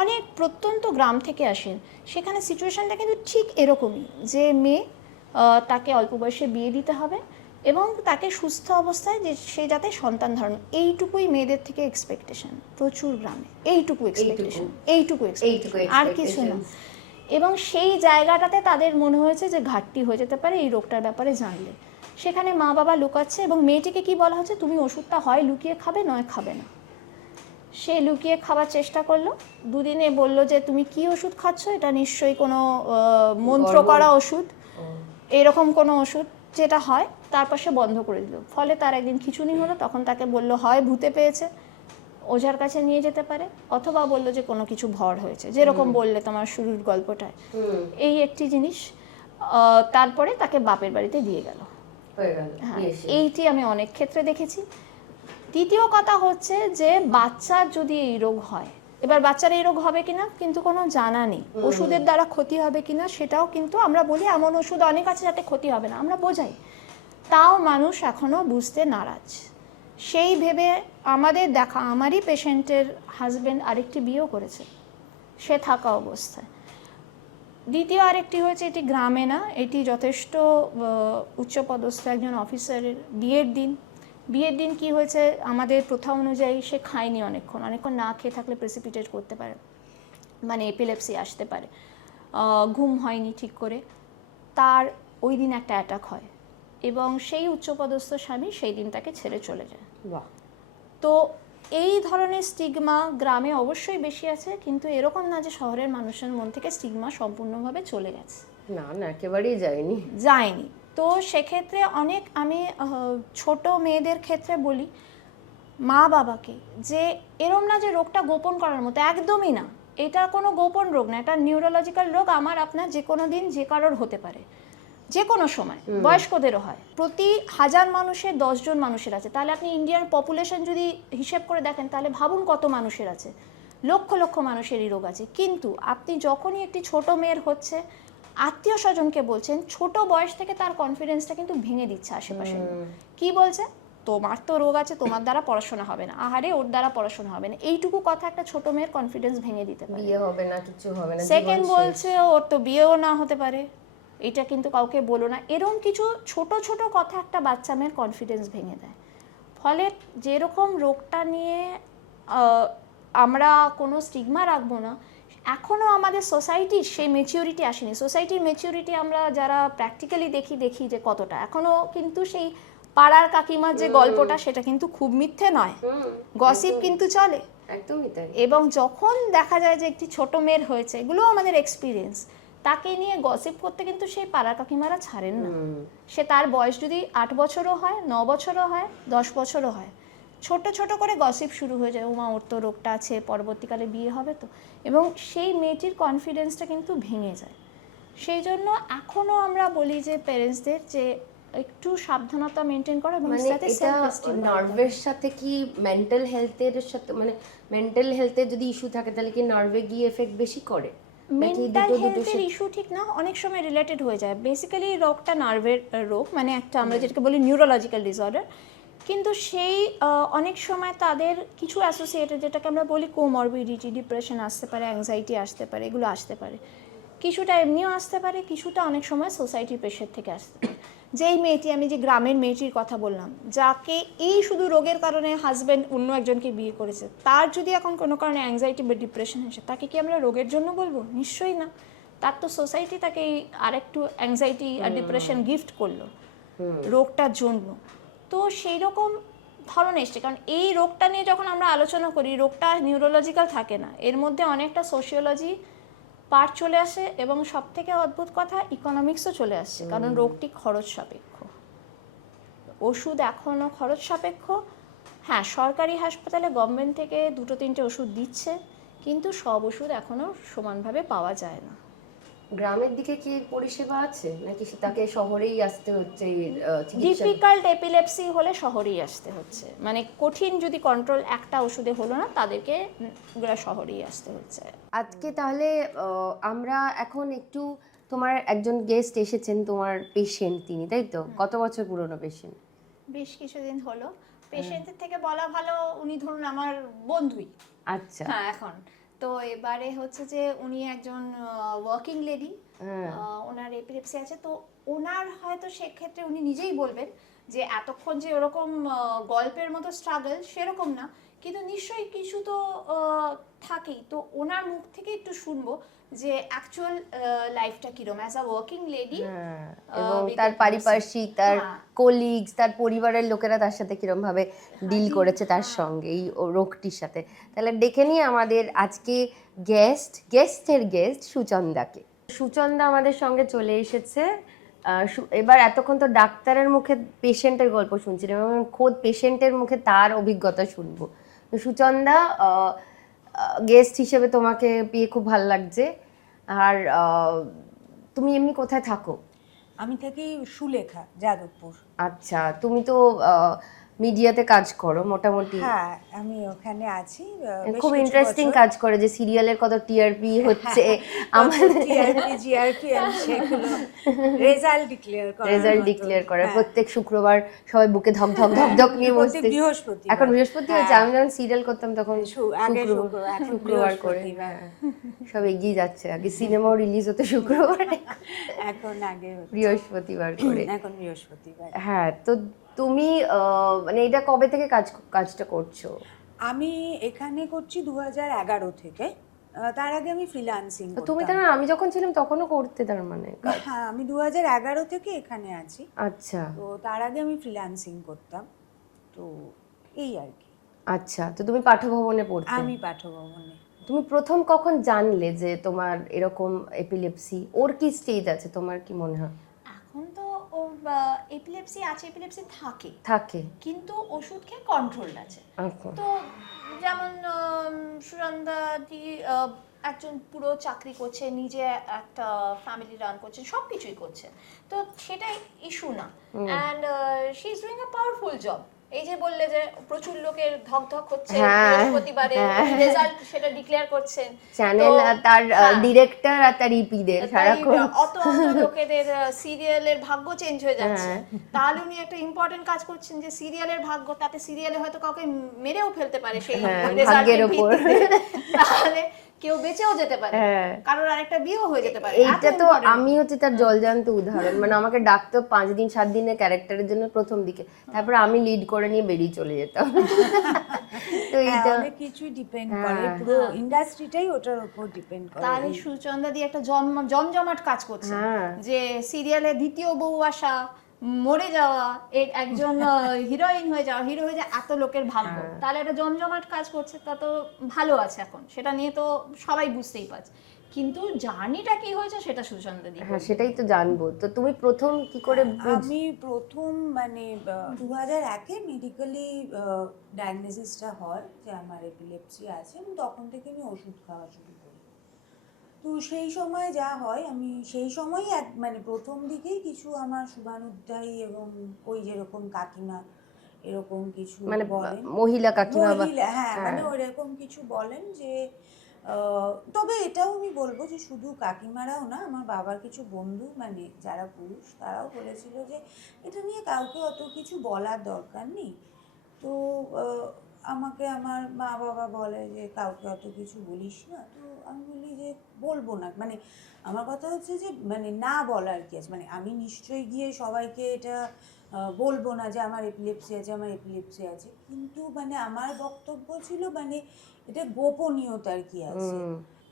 অনেক প্রত্যন্ত গ্রাম থেকে আসেন। সেখানে সিচুয়েশনটা কিন্তু ঠিক এরকমই, যে মেয়ে তাকে অল্প বয়সে বিয়ে দিতে হবে এবং তাকে সুস্থ অবস্থায় যে সে যাতে সন্তান ধারণ, এইটুকুই মেয়েদের থেকে এক্সপেকটেশন প্রচুর গ্রামে। এইটুকু এক্সপেকটেশন, আর কিছু না। এবং সেই জায়গাটাতে তাদের মনে হয়েছে যে ঘাটতি হয়ে যেতে পারে এই রোগটার ব্যাপারে জানলে। সেখানে মা বাবা লুকাচ্ছে, এবং মেয়েটিকে কি বলা হচ্ছে, তুমি ওষুধটা হয় লুকিয়ে খাবে, নয় খাবে না। সে লুকিয়ে খাবার চেষ্টা করলো। 2 দিনে বললো যে তুমি কি ওষুধ খাচ্ছ, এটা নিশ্চয়ই কোনো মন্ত্র করা ওষুধ, এরকম কোনো ওষুধ যেটা হয়। তারপর সে বন্ধ করে দিল। ফলে তার একদিন খিঁচুনি হলো, তখন তাকে বললো হয় ভূতে পেয়েছে, ওঝার কাছে নিয়ে যেতে পারে, অথবা বললো যে কোনো কিছু ভর হয়েছে, যেরকম বললে তোমার শুরুর গল্পটায়। এই একটি জিনিস। তারপরে তাকে বাপের বাড়িতে দিয়ে গেল। হ্যাঁ, এইটি আমি অনেক ক্ষেত্রে দেখেছি। দ্বিতীয় কথা হচ্ছে যে বাচ্চার যদি এই রোগ হয়, এবার বাচ্চার এই রোগ হবে কিনা কিন্তু কোনো জানা নেই, ওষুধের দ্বারা ক্ষতি হবে কিনা সেটাও কিন্তু আমরা বলি এমন ওষুধ অনেক আছে যাতে ক্ষতি হবে না, আমরা বোঝাই, তাও মানুষ এখনো বুঝতে নারাজ। সেই ভেবে আমাদের দেখা, আমারই পেশেন্টের হাজবেন্ড আরেকটি বিয়েও করেছে সে থাকা অবস্থায়। দ্বিতীয় আরেকটি হয়েছে, এটি গ্রামে না, এটি যথেষ্ট উচ্চপদস্থ একজন অফিসারের বিয়ের দিন কি হয়েছে, আমাদের প্রথা অনুযায়ী সে খায়নি অনেকক্ষণ না খেয়ে থাকলে প্রেসিপিটেট করতে পারে, মানে এপিলেপসি আসতে পারে। ঘুম হয়নি ঠিক করে, তার ওই দিন একটা অ্যাটাক হয়, এবং সেই উচ্চপদস্থ স্বামী সেই দিন তাকে ছেড়ে চলে যায়। তো এই ধরনের স্টিগমা গ্রামে অবশ্যই বেশি আছে, কিন্তু এরকম না যে শহরের মানুষের মন থেকে স্টিগমা সম্পূর্ণভাবে চলে গেছে, না একেবারেই যায়নি। তো সেক্ষেত্রে অনেক আমি ছোট মেয়েদের ক্ষেত্রে বলি মা বাবাকে, যে এরম না যে রোগটা গোপন করার মতো, একদমই না। এটা কোনো গোপন রোগ না, এটা নিউরোলজিক্যাল রোগ। আমার আপনার যে কোনো দিন যে কারোর হতে পারে, যে কোনো সময়, বয়স্কদেরও হয়। প্রতি 1000 মানুষের 10 জন মানুষের আছে। তাহলে আপনি ইন্ডিয়ার পপুলেশন যদি হিসেব করে দেখেন, তাহলে ভাবুন কত মানুষের আছে, লক্ষ লক্ষ মানুষের এই রোগ আছে। কিন্তু আপনি যখনই একটি ছোট মেয়ের হচ্ছে, আত্মীয় স্বজনকে বলছেন, ছোট বয়স থেকে তার কনফিডেন্সটা কিন্তু ভেঙে দিচ্ছে আশেপাশে। কি বলছে, তোমার তো রোগ আছে, তোমার দ্বারা পড়াশোনা হবে না, আহারে ওর দ্বারা পড়াশোনা হবে না, এইটুকু কথা একটা ছোট মেয়ের কনফিডেন্স ভেঙে দিতে পারে। বিয়ে হবে না, কিছু হবে না। সেকেন্ড বলছে ওর তো বিয়েও না হতে পারে, এটা কিন্তু কাউকে বলো না। এরকম কিছু ছোট ছোট কথা একটা বাচ্চা মেয়ের কনফিডেন্স ভেঙে দেয়। ফলে যেরকম রোগটা নিয়ে আমরা কোনো স্টিগমা রাখবো না, এখনও আমাদের সোসাইটির সেই ম্যাচিউরিটি আসেনি। সোসাইটির ম্যাচিউরিটি আমরা যারা প্র্যাকটিক্যালি দেখি যে কতটা, এখনও কিন্তু সেই পাড়ার কাকিমার যে গল্পটা, সেটা কিন্তু খুব মিথ্যে নয়, গসিপ কিন্তু চলে একদমই তাই। এবং যখন দেখা যায় যে একটি ছোট মেয়ের হয়েছে, এগুলো আমাদের এক্সপিরিয়েন্স, তাকে নিয়ে গসিপ করতে কিন্তু সেই পাড়ার কাকিমারা ছাড়েন না। সে তার বয়স যদি 8 বছরও হয়, 9 বছরও হয়, 10 বছরও হয়, ছোট ছোট করে গসিপ শুরু হয়ে যায়, ওমা ওর তো রোগটা আছে, পরবর্তীকালে বিয়ে হবে তো, এবং সেই মেয়েটির কনফিডেন্সটা কিন্তু ভেঙে যায়। সেই জন্য এখনও আমরা বলি যে প্যারেন্টসদের যে একটু সাবধানতা মেনটেন করা, এবং সাথে সেলফ এস্টিম। নার্ভের সাথে কি মেন্টাল হেলথের সাথে, মানে মেন্টাল হেলথের যদি ইস্যু থাকে তাহলে কি নার্ভে গিয়ে এফেক্ট বেশি করে? মেন্টাল হেলথের ইস্যু ঠিক না, অনেক সময় রিলেটেড হয়ে যায়। বেসিক্যালি রোগটা নার্ভের রোগ, মানে একটা আমরা যেটাকে বলি নিউরোলজিক্যাল ডিসঅর্ডার। কিন্তু সেই অনেক সময় তাদের কিছু অ্যাসোসিয়েটেড, যেটাকে আমরা বলি কোমরবিডিটি, ডিপ্রেশন আসতে পারে, অ্যাংজাইটি আসতে পারে, এগুলো আসতে পারে। কিছুটা এমনিও আসতে পারে, কিছুটা অনেক সময় সোসাইটির প্রেশার থেকে আসতে পারে। যেই মেয়েটি, আমি যে গ্রামের মেয়েটির কথা বললাম, যাকে এই শুধু রোগের কারণে হাজব্যান্ড অন্য একজনকে বিয়ে করেছে, তার যদি এখন কোনো কারণে অ্যাংজাইটি বা ডিপ্রেশন আসে, তাকে কি আমরা রোগের জন্য বলবো? নিশ্চয়ই না। তার তো সোসাইটি তাকে আরেকটু অ্যাংজাইটি আর ডিপ্রেশন গিফট করলো রোগটার জন্য। তো সেই রকম ধরনের এসছে, কারণ এই রোগটা নিয়ে যখন আমরা আলোচনা করি, রোগটা নিউরোলজিক্যাল থাকে না, এর মধ্যে অনেকটা সোশিওলজি পার্ট চলে আসে, এবং সব থেকে অদ্ভুত কথা ইকোনমিক্সও চলে আসছে, কারণ রোগটি খরচ সাপেক্ষ, ওষুধ এখনও খরচ সাপেক্ষ। হ্যাঁ, সরকারি হাসপাতালে গভর্নমেন্ট থেকে 2-3টে ওষুধ দিচ্ছে, কিন্তু সব ওষুধ এখনও সমানভাবে পাওয়া যায় না। গ্রামের দিকে কি পরিষেবা আছে নাকি তাকে শহরেই আসতে হচ্ছে চিকিৎসা? ডিফিকাল্ট এপিলেপসি হলে শহরেই আসতে হচ্ছে, মানে কঠিন যদি কন্ট্রোল একটা ওষুধে হলো না, তাদেরকে শহরেই আসতে হচ্ছে। আজকে তাহলে আমরা এখন একটু, তোমার একজন গেস্ট এসেছেন, তোমার পেশেন্ট তিনি, তাই তো? কত বছর পুরনো পেশেন্ট? বেশ কিছুদিন হলো। পেশেন্টের থেকে বলা ভালো, উনি ধরুন আমার বন্ধুই। আচ্ছা। হ্যাঁ, এখন তো এবারে হচ্ছে যে উনি একজন ওয়ার্কিং লেডি, ওনার এপিলেপসি আছে। তো ওনার হয়তো সেক্ষেত্রে উনি নিজেই বলবেন যে এতক্ষণ যে ওরকম গল্পের মতো স্ট্রাগল সেরকম না, কিন্তু নিশ্চয়ই কিছু তো থাকেই। তো ওনার মুখ থেকে একটু শুনবো যে অ্যাকচুয়াল লাইফটা কিরকম অ্যাজ আ ওয়ার্কিং লেডি, এবং তার পারিপার্শ্বিক, তার কোলিগস, তার পরিবারের লোকেরা তার সাথে কিরকম ভাবে ডিল করেছে তার সঙ্গে এই রোগটির সাথে। তাহলে ডেকে নিয়ে আমাদের আজকে গেস্টের গেস্ট সুচন্দাকে। সুচন্দা আমাদের সঙ্গে চলে এসেছে। এবার এতক্ষণ তো ডাক্তারের মুখে পেশেন্টের গল্প শুনছিলাম, এবং খোদ পেশেন্টের মুখে তার অভিজ্ঞতা শুনবো। তো সুচন্দা, গেস্ট হিসেবে তোমাকে পেয়ে খুব ভালো লাগছে। আর তুমি এমনি কোথায় থাকো? আমি থাকি সুলেখা, যাদবপুর। আচ্ছা, তুমি তো মিডিয়াতে কাজ করো মোটামুটি। হ্যাঁ, আমি ওখানে আছি। খুব ইন্টারেস্টিং কাজ করে, যে সিরিয়ালের কত টিআরপি হচ্ছে, আমাদের টিআরপি জিআরপি সেগুলো রেজাল্ট ডিক্লেয়ার করে। প্রত্যেক শুক্রবার সবাই বুকে ধক ধক ধক ধক নিয়ে বসতে। বৃহস্পতি, এখন বৃহস্পতি হচ্ছে, আমি যখন সিরিয়াল করতাম তখন শুক্রবার করে। সব এগিয়ে যাচ্ছে, আগে সিনেমাও রিলিজ হতো শুক্রবার, এখন আগে বৃহস্পতিবার করে। এখন বৃহস্পতিবার। হ্যাঁ, তো তুমি মানে এটা কবে থেকে কাজটা করছো? আমি এখানে করছি 2011 থেকে। তার আগে আমি ফ্রিল্যান্সিং করতাম। তুমি তো, আমি যখন ছিলাম তখনও করতে, তার মানে? হ্যাঁ, আমি 2011 থেকে এখানে আছি। আচ্ছা। তো তার আগে আমি ফ্রিল্যান্সিং করতাম, তো এই আর কি। আচ্ছা, তো তুমি পাঠভবনে পড়তে? আমি পাঠভবনে। তুমি প্রথম কখন জানলে যে তোমার এরকম এপিলেপসি? ওর কি স্টেজ আছে, তোমার কি মনে হয়? এখন তো ও এপিলেপসি আছে, এপিলেপসি থাকে, কিন্তু ওষুধ খেয়ে কন্ট্রোলড আছে। তো যেমন সুরন্দাদি একজন পুরো চাকরি করছে, নিজে একটা ফ্যামিলি রান করছে, সব কিছুই করছে, তো সেটাই ইস্যু না। And she is doing a powerful job. এই যে বললে যে প্রচুর লোকের ধক ধক হচ্ছে, বৃহস্পতিবারে রেজাল্ট সেটা ডিক্লেয়ার করছেন, চ্যানেল তার ডিরেক্টর আর তার ইপিদের সারাক্ষণ অত লোকেদের সিরিয়ালের ভাগ্য চেঞ্জ হয়ে যাচ্ছে। তাহলে উনি একটা ইম্পর্টেন্ট কাজ করছেন, যে সিরিয়ালের ভাগ্য, তাতে সিরিয়ালে হয়তো কাউকে মেরেও ফেলতে পারে সেই রেজাল্টের উপর, তাহলে কেউ বেঁচেও যেতে পারে, কারোর আরেকটা বিয়েও হয়ে যেতে পারে। এইটা তো আমি হচ্ছে তার জলজান্ত উদাহরণ। মানে আমাকে ডাকতো 5 দিন 7 দিনের ক্যারেক্টারের জন্য প্রথম দিকে, তারপর আমি লিড করে নিয়ে বেরিয়ে চলে যেতাম। তো এইটা অনেক কিছুই ডিপেন্ড করে, পুরো ইন্ডাস্ট্রিটাই ওটার উপর ডিপেন্ড করে। তাহলে সুচন্দা দিয়ে একটা জমজমাট কাজ করছে, যে সিরিয়ালে দ্বিতীয় বউ আসা, মরে যাওয়া, একজন হিরোইন হয়ে যাওয়া, হিরো হয়ে যাওয়া, এত লোকের ভাগ্য, তাহলে একটা জমজমাট কাজ করছে, তা তো ভালো আছে। এখন সেটা নিয়ে তো সবাই বুঝতেই পারছে, কিন্তু জার্নিটা কি হয়েছে সেটা সুচন্দা দি। হ্যাঁ, সেটাই তো জানবো। তো তুমি প্রথম কি করে? আমি প্রথম মানে 2001-এ মেডিকেলি ডায়াগনোসিসটা হয় যে আমার এপিলেপসি আছে, এবং তখন থেকে আমি ওষুধ খাওয়া শুরু করি। তো সেই সময় যা হয়, আমি সেই সময়ই মানে প্রথম দিকেই কিছু আমার শুভানুধ্যায়ী এবং ওই যেরকম কাকিমা এরকম কিছু মানে বলেন, মহিলা কাকিমা, হ্যাঁ মানে ওইরকম কিছু বলেন যে, তবে এটাও আমি বলবো যে শুধু কাকিমারাও না, আমার বাবার কিছু বন্ধু মানে যারা পুরুষ, তারাও বলেছিল যে এটা নিয়ে কাউকে অত কিছু বলার দরকার নেই, তো আমাকে আমার মা বাবা বলে যে কাউকে অত কিছু বলিস না। তো আমি বলি যে বলবো না, মানে আমার কথা হচ্ছে যে মানে না বলার কি আছে, মানে আমি নিশ্চয়ই গিয়ে সবাইকে এটা বলবো না যে আমার এপিলেপসি আছে, আমার এপিলেপসি আছে, কিন্তু মানে আমার বক্তব্য ছিল মানে এটা গোপনীয়তার কি আছে।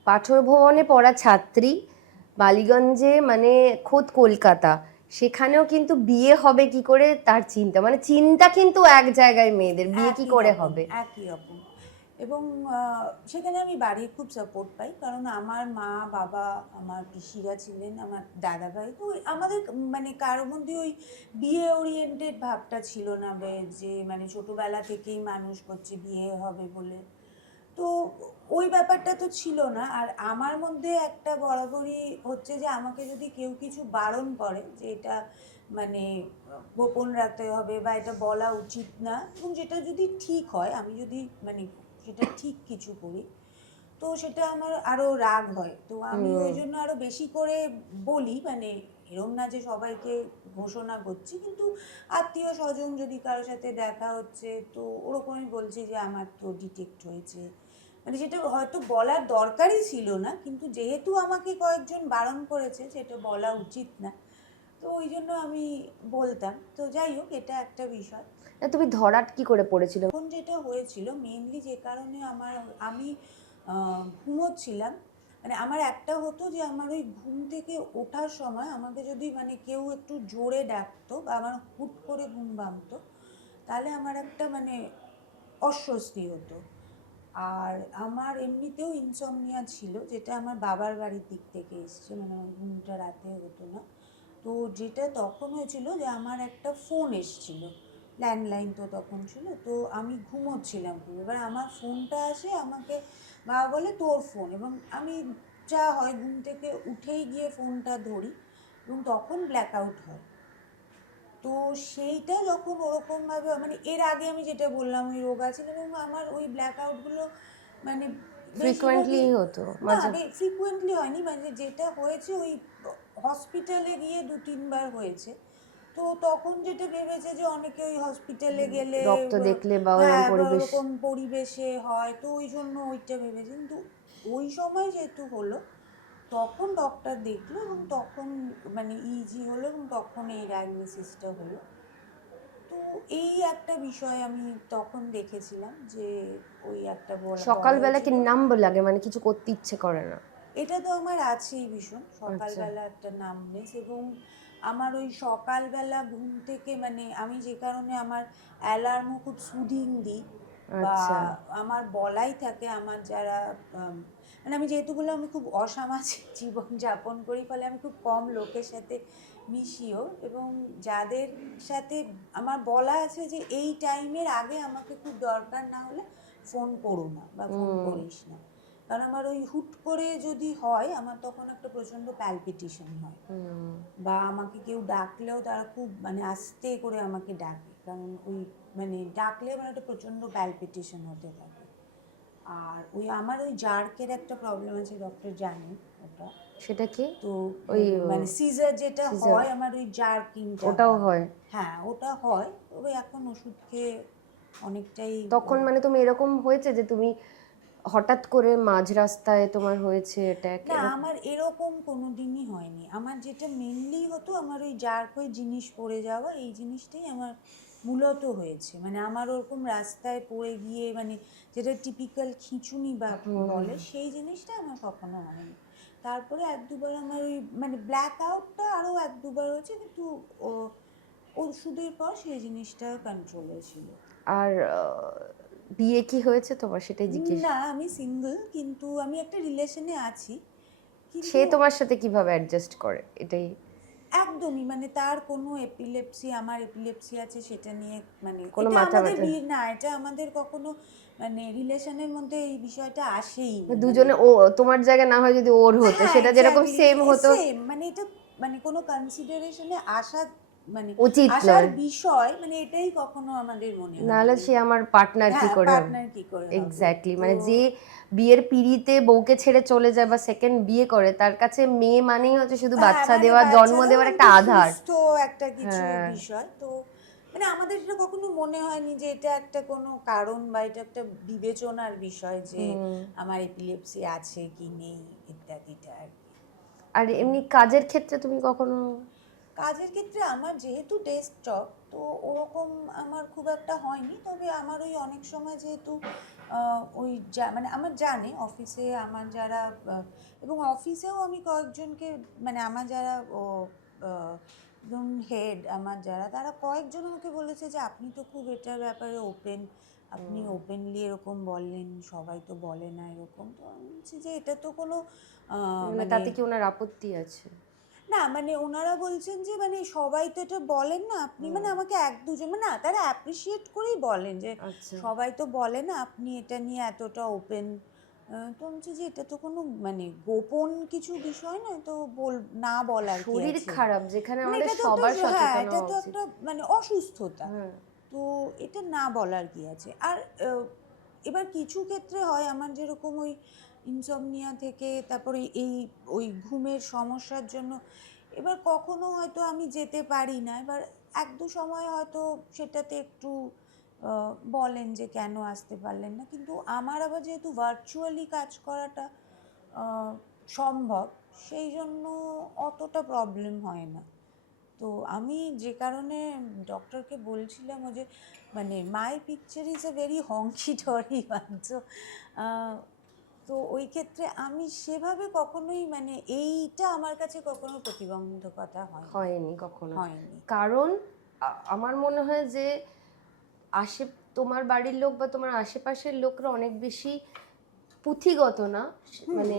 পাথর ভবনে পড়া ছাত্রী, বালিগঞ্জে মানে খোদ কলকাতা, সেখানেও কিন্তু বিয়ে হবে কি করে তার চিন্তা, মানে চিন্তা কিন্তু এক জায়গায় মেয়েদের, বিয়ে কি একই করে রকম, হবে। একই রকম। এবং সেখানে আমি বাড়ির খুব সাপোর্ট পাই, কারণ আমার মা বাবা, আমার পিসিরা ছিলেন, আমার দাদাভাই, তো আমাদের মানে কারোর মধ্যে ওই বিয়ে ওরিয়েন্টেড ভাবটা ছিল না, যে মানে ছোটবেলা থেকেই মানুষ করছে বিয়ে হবে বলে, তো ওই ব্যাপারটা তো ছিল না। আর আমার মধ্যে একটা বরাবরই হচ্ছে যে আমাকে যদি কেউ কিছু বারণ করে যে এটা মানে গোপন রাখতে হবে বা এটা বলা উচিত না, এবং যেটা যদি ঠিক হয়, আমি যদি মানে সেটা ঠিক কিছু করি, তো সেটা আমার আরো রাগ হয়। তো আমি ওই জন্য আরো বেশি করে বলি, মানে এরম না যে সবাইকে ঘোষণা করছি, কিন্তু আত্মীয় স্বজন যদি কারোর সাথে দেখা হচ্ছে, তো ওরকমই বলছি যে আমার তো ডিটেক্ট হয়েছে, মানে যেটা হয়তো বলার দরকারই ছিল না, কিন্তু যেহেতু আমাকে কয়েকজন বারণ করেছে সেটা বলা উচিত না, তো ওই জন্য আমি বলতাম। তো যাই হোক, এটা একটা বিষয়। না, তুমি ধরাট কি করে পড়েছিল? এখন যেটা হয়েছিল মেইনলি যে কারণে আমি ঘুমোচ্ছিলাম, মানে আমার একটা হতো যে আমার ওই ঘুম থেকে ওঠার সময় আমাকে যদি মানে কেউ একটু জোরে ডাকতো বা আমার হুট করে ঘুম ভাঙতো, তাহলে আমার একটা মানে অস্বস্তি হতো। আর আমার এমনিতেও ইনসমনিয়া ছিল, যেটা আমার বাবার বাড়ির দিক থেকে এসছে, মানে আমার ঘুমটা রাতে হতো না। তো যেটা তখন হয়েছিল যে আমার একটা ফোন এসছিল, ল্যান্ডলাইন তো তখন ছিল, তো আমি ঘুমোচ্ছিলাম পুরো, এবার আমার ফোনটা আসে, আমাকে বাবা বলে তোর ফোন, এবং আমি যা হয় ঘুম থেকে উঠেই গিয়ে ফোনটা ধরি, এবং তখন ব্ল্যাক আউট হয়। তো সেইটা যখন ওরকমভাবে মানে এর আগে আমি যেটা বললাম ওই রোগা ছিল, এবং আমার ওই ব্ল্যাক আউটগুলো মানে ফ্রিকোয়েন্টলি বেশিরভাগই, হতো না মাঝে? ফ্রিকুয়েন্টলি হয়নি, মানে যেটা হয়েছে ওই হসপিটালে গিয়ে 2-3 বার হয়েছে। তো তখন যেটা ভেবেছে যে অনেকে ওই হসপিটালে গেলে রক্ত দেখলে বা ওরকম হ্যাঁ বা পরিবেশ। ওরকম পরিবেশে হয়, তো ওই জন্য ওইটা ভেবেছে, কিন্তু ওই সময় যেহেতু হলো, তখন ডক্টর দেখলো এবং তখন মানে ইজি হলো, এবং তখন এই ডায়াগনোসিসটা হলো। তো এই একটা বিষয় আমি তখন দেখেছিলাম যে ওই একটা বড় সকালবেলা কি হয়েছিল। নাম্বার লাগে, মানে কিছু করতে ইচ্ছে করে না? এটা তো আমার আছেই ভীষণ, আচ্ছা সকালবেলা একটা নামনেস, এবং আমার ওই সকালবেলা ঘুম থেকে মানে আমি যে কারণে আমার অ্যালার্মও খুব সুদিং দিই, বা আচ্ছা। আমার বলাই থাকে আমার যারা মানে আমি যেহেতু বললাম আমি খুব অসামাজিক জীবন যাপন করি, ফলে আমি খুব কম লোকের সাথে মিশিও, এবং যাদের সাথে আমার বলা আছে যে এই টাইমের আগে আমাকে খুব দরকার না হলে ফোন করো না বা ফোন করিস না, কারণ আমার ওই হুট করে যদি হয় আমার তখন একটা প্রচণ্ড প্যালপিটেশন হয়, বা আমাকে কেউ ডাকলেও তারা খুব মানে আস্তে করে আমাকে ডাকে, কারণ ওই মানে ডাকলে আমার একটা প্রচণ্ড প্যালপিটেশন হতে থাকে। আর ওই আমার ওই জার্কের একটা প্রবলেম আছে, ডক্টর জানেন ওটা। সেটা কি? তো ওই মানে সিজার যেটা সিজার হয় আমার ওই জার্কিংটা ওটাও হয়? হ্যাঁ ওটা হয়, তবে এখন ওষুধ খেয়ে অনেকটাই তখন মানে তুমি এরকম হয়েছে যে তুমি হঠাৎ করে মাঝ রাস্তায় তোমার হয়েছে অ্যাটাক? না, আমার এরকম কোনো দিনই হয়নি। আমার যেটা মেনলি হতো আমার ওই জার্ক হয়ে জিনিস পড়ে যাওয়া, এই জিনিসটাই আমার মূলত হয়েছে, মানে আমার ওরকম রাস্তায় পড়ে গিয়ে মানে যেটা টিপিক্যাল খিঁচুনি বা বলে সেই জিনিসটা আমার কখনো হয়নি। তারপরে 1-2 বার আমার ওই মানে ব্ল্যাক আউটটা আরও 1-2 বার হয়েছে, কিন্তু ওষুধের পর সেই জিনিসটা কন্ট্রোলে ছিল। আর বিয়ে কি হয়েছে তোমার, সেটাই জিজ্ঞেস। না, আমি সিঙ্গেল, কিন্তু আমি একটা রিলেশনে আছি, কিন্তু সে তোমার সাথে কিভাবে অ্যাডজাস্ট করে এটাই? একদমই মানে তার কোনো এপিলেপসি, আমার এপিলেপসি আছে সেটা নিয়ে মানে কোনো এটা মাথা আমাদের ব্যথা? না, এটা আমাদের কখনো মানে রিলেশনের মধ্যে এই বিষয়টা আসেই নি, দুজনে ও তোমার জায়গা না হয় যদি ওর হতো, হ্যাঁ সেটা যেরকম সেম হতো। সেম, মানে এটা মানে কোনো কনসিডারেশনে আসা মানে উচিত আসার নয়, বিষয়, মানে এটাই কখনো আমাদের মনে নাহলে হয়নি। সে আমার পার্টনার কি হ্যাঁ, করে হবে। পার্টনার কি করে হবে। এক্স্যাক্টলি, তো মানে যে বিয়ের পিড়িতে বউকে ছেড়ে চলে যায় বা সেকেন্ড বিয়ে করে, তার কাছে মেয়ে মানেই হচ্ছে শুধু হ্যাঁ, বাচ্চা মানে দেওয়া, বাচ্চা জন্ম দেওয়া দেওয়ার এবং একটা খুব আধার। সুস্থ একটা কিছু হ্যাঁ। বিষয়। তো মানে আমাদের এটা কখনো মনে হয়নি যে এটা একটা কোনো কারণ বা এটা একটা বিবেচনার বিষয় যে আমার এপিলেপসি আছে কি নেই ইত্যাদিটা আর কি। আর এমনি কাজের ক্ষেত্রে তুমি কখনো? কাজের ক্ষেত্রে আমার যেহেতু ডেস্ক জব, তো ওরকম আমার খুব একটা হয়নি। তবে আমার ওই অনেক সময় যেহেতু ওই মানে আমার জানে অফিসে আমার যারা এবং অফিসেও আমি কয়েকজনকে মানে আমার যারা ধরুন হেড আমার যারা, তারা কয়েকজন আমাকে বলেছে যে আপনি তো খুব এটার ব্যাপারে ওপেন, আপনি ওপেনলি এরকম বললেন, সবাই তো বলে না এরকম। তো আমি বলছি যে এটা তো কোনো মানে তাতে কি ওনার আপত্তি আছে? না, মানে ওনারা বলছেন যে মানে সবাই তো এটা বলেন না আপনি, মানে আমাকে এক দুজন মানে না, তারা অ্যাপ্রিসিয়েট করেই বলেন যে আচ্ছা। সবাই তো বলে না আপনি এটা নিয়ে এতটা ওপেন। তো আমি বলছি যে এটা তো কোনো মানে গোপন কিছু বিষয় নয়, তো না বলার কি শরীর আছে। খারাপ যেখানে মানে আমাদের এটা তো সবার একটা, হ্যাঁ সচেতন এটা হওয়া তো উচিত। একটা মানে অসুস্থতা। হ্যাঁ। তো এটা না বলার কি আছে। আর এবার কিছু ক্ষেত্রে হয় আমার যেরকম ওই ইনসমনিয়া থেকে তারপরে এই ওই ঘুমের সমস্যার জন্য এবার কখনো হয়তো আমি যেতে পারি না, এবার এক দু সময় হয়তো সেটাতে একটু বলেন যে কেন আসতে পারলেন না, কিন্তু আমার আবার যেহেতু ভার্চুয়ালি কাজ করাটা সম্ভব, সেই জন্য অতটা প্রবলেম হয় না। তো আমি যে কারণে ডক্টরকে বলছিলাম যে মানে my picture is a very hunky dory one, তো ওই ক্ষেত্রে আমি সেভাবে কখনোই মানে এইটা আমার কাছে কখনো প্রতিবন্ধকতা হয়নি কখনো? হয়নি। কারণ আমার মনে হয় যে তোমার বাড়ির লোক বা তোমার আশেপাশের লোকরা অনেক বেশি পুঁথিগত না, মানে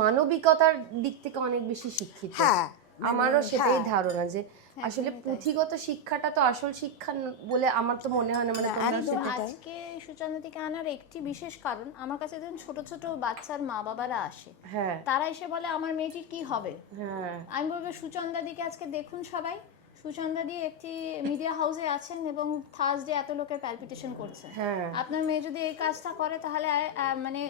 মানবিকতার দিক থেকে অনেক বেশি শিক্ষিত। হ্যাঁ, আমারও সেটাই হ্যাঁ। ধারণা যে আসলে পুঁথিগত শিক্ষাটা তো আসল শিক্ষা বলে আমার তো মনে হয় না। মানে তোমরা একদম সেটা তাই। আজকে সুচন্দ্রাদিকে আনার একটি বিশেষ কারণ, আমার কাছে যখন ছোট ছোট বাচ্চার মা বাবারা আসে, হ্যাঁ তারা এসে বলে আমার মেয়েটির কি হবে। হ্যাঁ আমি বলবো সুচন্দ্রাদিকে আজকে দেখুন সবাই, সুচন্দ্রাদি একটি মিডিয়া হাউসে আছেন এবং থার্সডে এত লোকের প্যালপিটেশন করছে। হ্যাঁ আপনার মেয়ে যদি এই কাজটা করে তাহলে মানে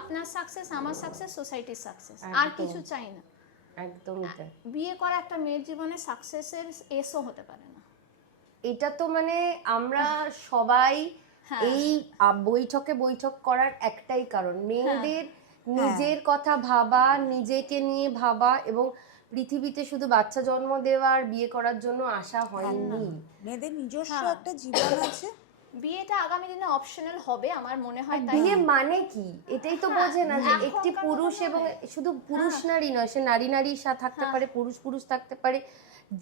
আপনার সাকসেস, আমার সাকসেস, সোসাইটির সাকসেস, আর কিছু চাই না। একদমই তাই। বিয়ে করা একটা মেয়ের জীবনে সাকসেসের এসও হতে পারে না। এটা তো মানে আমরা সবাই হ্যাঁ। এই বৈঠক করার একটাই কারণ, মেয়েদের নিজের কথা ভাবা, নিজেকে নিয়ে ভাবা, এবং পৃথিবীতে শুধু বাচ্চা জন্ম দেওয়া আর বিয়ে করার জন্য আসা হয়নি। মেয়েদের নিজস্ব একটা জীবন আছে। বিয়েটা আগামী দিনে অপশনাল হবে আমার মনে হয়। তাই বিয়ে মানে কি এটাই তো বোঝে না যে একটি এখনকার পুরুষ, মতো এবং নয়। শুধু পুরুষ নারী নয়, সে নারী নারীর সাথে থাকতে পারে, পুরুষ থাকতে পারে,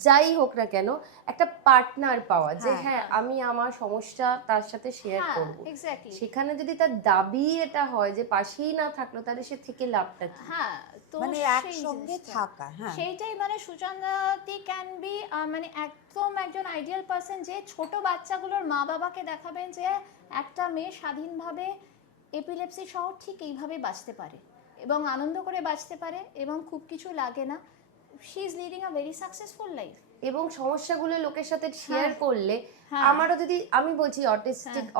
যাই হোক না কেন একটা পার্টনার পাওয়া, যে হ্যাঁ আমি আমার সমস্যা তার সাথে শেয়ার করব। এক্স্যাক্টলি। সেখানে যদি তার দাবি এটা হয় যে পাশেই না থাকলো, তাহলে সে থেকে লাভটা কি? হ্যাঁ, তো মানে সেই একসঙ্গে জিনিসটা। থাকা, হ্যাঁ সেইটাই মানে সুচন্দ্রাদি ক্যান বি মানে একদম একজন আইডিয়াল পার্সন, যে ছোট বাচ্চাগুলোর মা বাবাকে দেখাবেন যে একটা মেয়ে স্বাধীনভাবে এপিলেপসি সহ ঠিক এইভাবে বাঁচতে পারে এবং আনন্দ করে বাঁচতে পারে এবং খুব কিছু লাগে না। She is leading a very successful life. এবং সমস্যাগুলো লোকের সাথে শেয়ার করলে আমারও যদি, আমি বলছি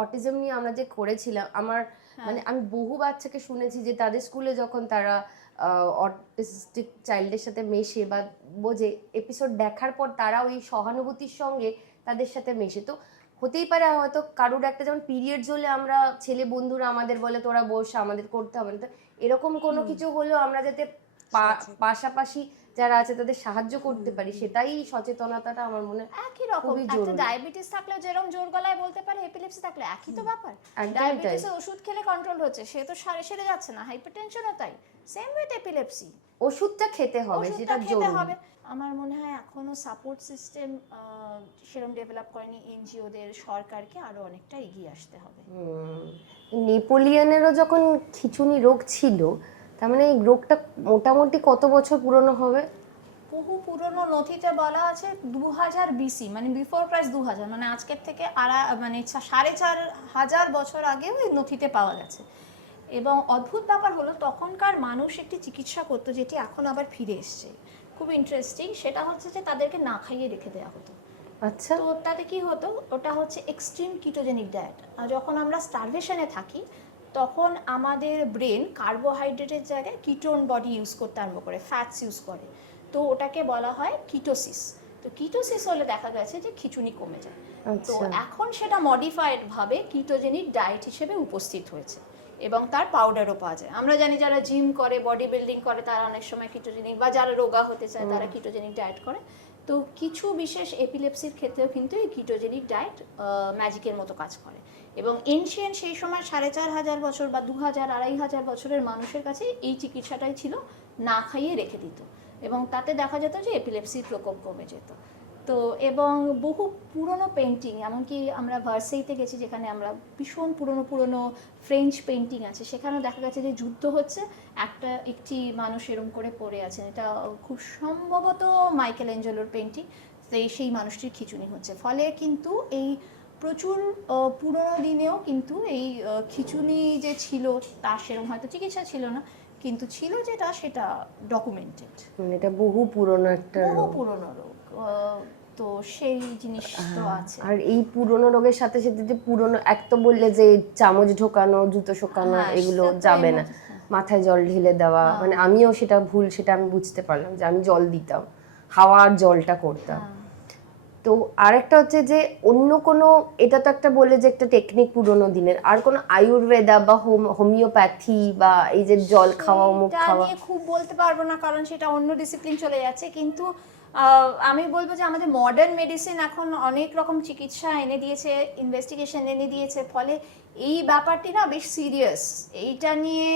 অটিজম নিয়ে আমরা যে করেছিলাম, আমার মানে আমি বহু বাচ্চাকে শুনেছি যে তাদের স্কুলে যখন তারা অটিস্টিক চাইল্ডের সাথে মেশে বা বোঝে, এপিসোড দেখার পর তারা ওই সহানুভূতির সঙ্গে তাদের সাথে মেশে। তো হতেই পারে হয়তো কারুর একটা, যেমন পিরিয়ডস হলে আমরা ছেলে বন্ধুরা আমাদের বলে তোরা বস, আমাদের করতে হবে না, তো এরকম কোনো কিছু হলেও আমরা যাতে পাশাপাশি যারা আছে তাদের সাহায্য করতে পারি, সেটাই সচেতনতাটা আমার মনে হয় একই রকম। একটা ডায়াবেটিস থাকলে যেরকম জোর গলায় বলতে পারে, এপিলেপসি থাকলে একই তো ব্যাপার। ডায়াবেটিসের ওষুধ খেলে কন্ট্রোল হচ্ছে, সে তো সেরে যাচ্ছে না। হাইপারটেনশনও তাই, সেম উইথ এপিলেপসি, ওষুধটা খেতে হবে, সেটা জরুরি। আমার মনে হয় এখনো সাপোর্ট সিস্টেম সেরকম ডেভেলপ করেনি এনজিওদের, সরকারকে আরো অনেকটা এগিয়ে আসতে হবে। নেপোলিয়নেরও যখন খিঁচুনি রোগ ছিল, তার মানে এই রোগটা মোটামুটি কত বছর পুরনো হবে? বহু পুরনো নথিতে বলা আছে 2000 বিসি, মানে বিফোর প্রাইস 2000, মানে আজকের থেকে মানে 4500 বছর আগেও এই নথিতে পাওয়া গেছে। এবং অদ্ভুত ব্যাপার হলো তখনকার মানুষ একটি চিকিৎসা করতো যেটি এখন আবার ফিরে এসছে, খুব ইন্টারেস্টিং। সেটা হচ্ছে যে তাদেরকে না খাইয়ে রেখে দেওয়া হতো। আচ্ছা। তো তাতে কি হতো, ওটা হচ্ছে এক্সট্রিম কিটোজেনিক ডায়েট। আর যখন আমরা স্টারভেশনে থাকি তখন আমাদের ব্রেন কার্বোহাইড্রেটের জায়গায় কিটোন বডি ইউজ করতে আরম্ভ করে, ফ্যাটস ইউজ করে, তো ওটাকে বলা হয় কিটোসিস। তো তো কিটোসিস হলে দেখা গেছে যে খিঁচুনি কমে যায়। তো আচ্ছা। এখন সেটা মডিফাইড ভাবে কিটোজেনিক ডায়েট হিসেবে উপস্থিত হয়েছে এবং তার পাউডারও পাওয়া যায়। আমরা জানি যারা জিম করে, বডি বিল্ডিং করে, তারা অনেক সময় কিটোজেনিক, বা যারা রোগা হতে চায় তারা কিটোজেনিক ডায়েট করে। তো কিছু বিশেষ এপিলেপসির ক্ষেত্রেও কিন্তু এই কিটোজেনিক ডায়েট ম্যাজিকের মতো কাজ করে। এবং এনশিয়েন্ট সেই সময় 4500 বছর বা 2000-2500 বছরের মানুষের কাছে এই চিকিৎসাটাই ছিল, না খাইয়ে রেখে দিত এবং তাতে দেখা যেত যে এপিলেপসির প্রকোপ কমে যেত। তো এবং বহু পুরনো পেন্টিং, এমনকি আমরা ভার্সেইতে গেছি যেখানে আমরা ভীষণ পুরনো ফ্রেঞ্চ পেন্টিং আছে, সেখানেও দেখা গেছে যে যুদ্ধ হচ্ছে, একটি মানুষ এরম করে পড়ে আছেন, এটা খুব সম্ভবত মাইকেল অ্যাঞ্জেলোর পেন্টিং। সেই মানুষটির খিঁচুনি হচ্ছে, ফলে কিন্তু এই প্রচুর পুরনো দিনেও কিন্তু এই খিঁচুনি যে ছিল তার সেরকম হয়তো চিকিৎসা ছিল না, কিন্তু ছিল যেটা সেটা ডকুমেন্টেড, মানে এটা বহু পুরনো একটা বহু রোগ। পুরনো রোগ। তো সেই জিনিস তো আছে। আর এই পুরনো রোগের সাথে সাথে যে পুরনো, এক তো বললে যে চামচ ঢোকানো, জুতো শোকানো, হ্যাঁ, এগুলো সেটা তো যাবে না, হ্যাঁ। মাথায় জল ঢেলে দেওয়া, মানে আমিও সেটা ভুল, সেটা আমি বুঝতে পারলাম যে আমি জল দিতাম, হাওয়া আর জলটা করতাম। তো আরেকটা হচ্ছে যে অন্য কোনো, এটা তো একটা বলে যে একটা টেকনিক পুরোনো দিনের, আর কোনো আয়ুর্বেদা বা হোমিওপ্যাথি বা এই যে জল খাওয়া, মুখ সেটা খাওয়া? নিয়ে খুব বলতে পারবো না, কারণ সেটা অন্য ডিসিপ্লিন চলে যাচ্ছে। কিন্তু আমি বলবো যে আমাদের মডার্ন মেডিসিন এখন অনেক রকম চিকিৎসা এনে দিয়েছে, ইনভেস্টিগেশন এনে দিয়েছে, ফলে এই ব্যাপারটি না বেশ সিরিয়াস। এইটা নিয়ে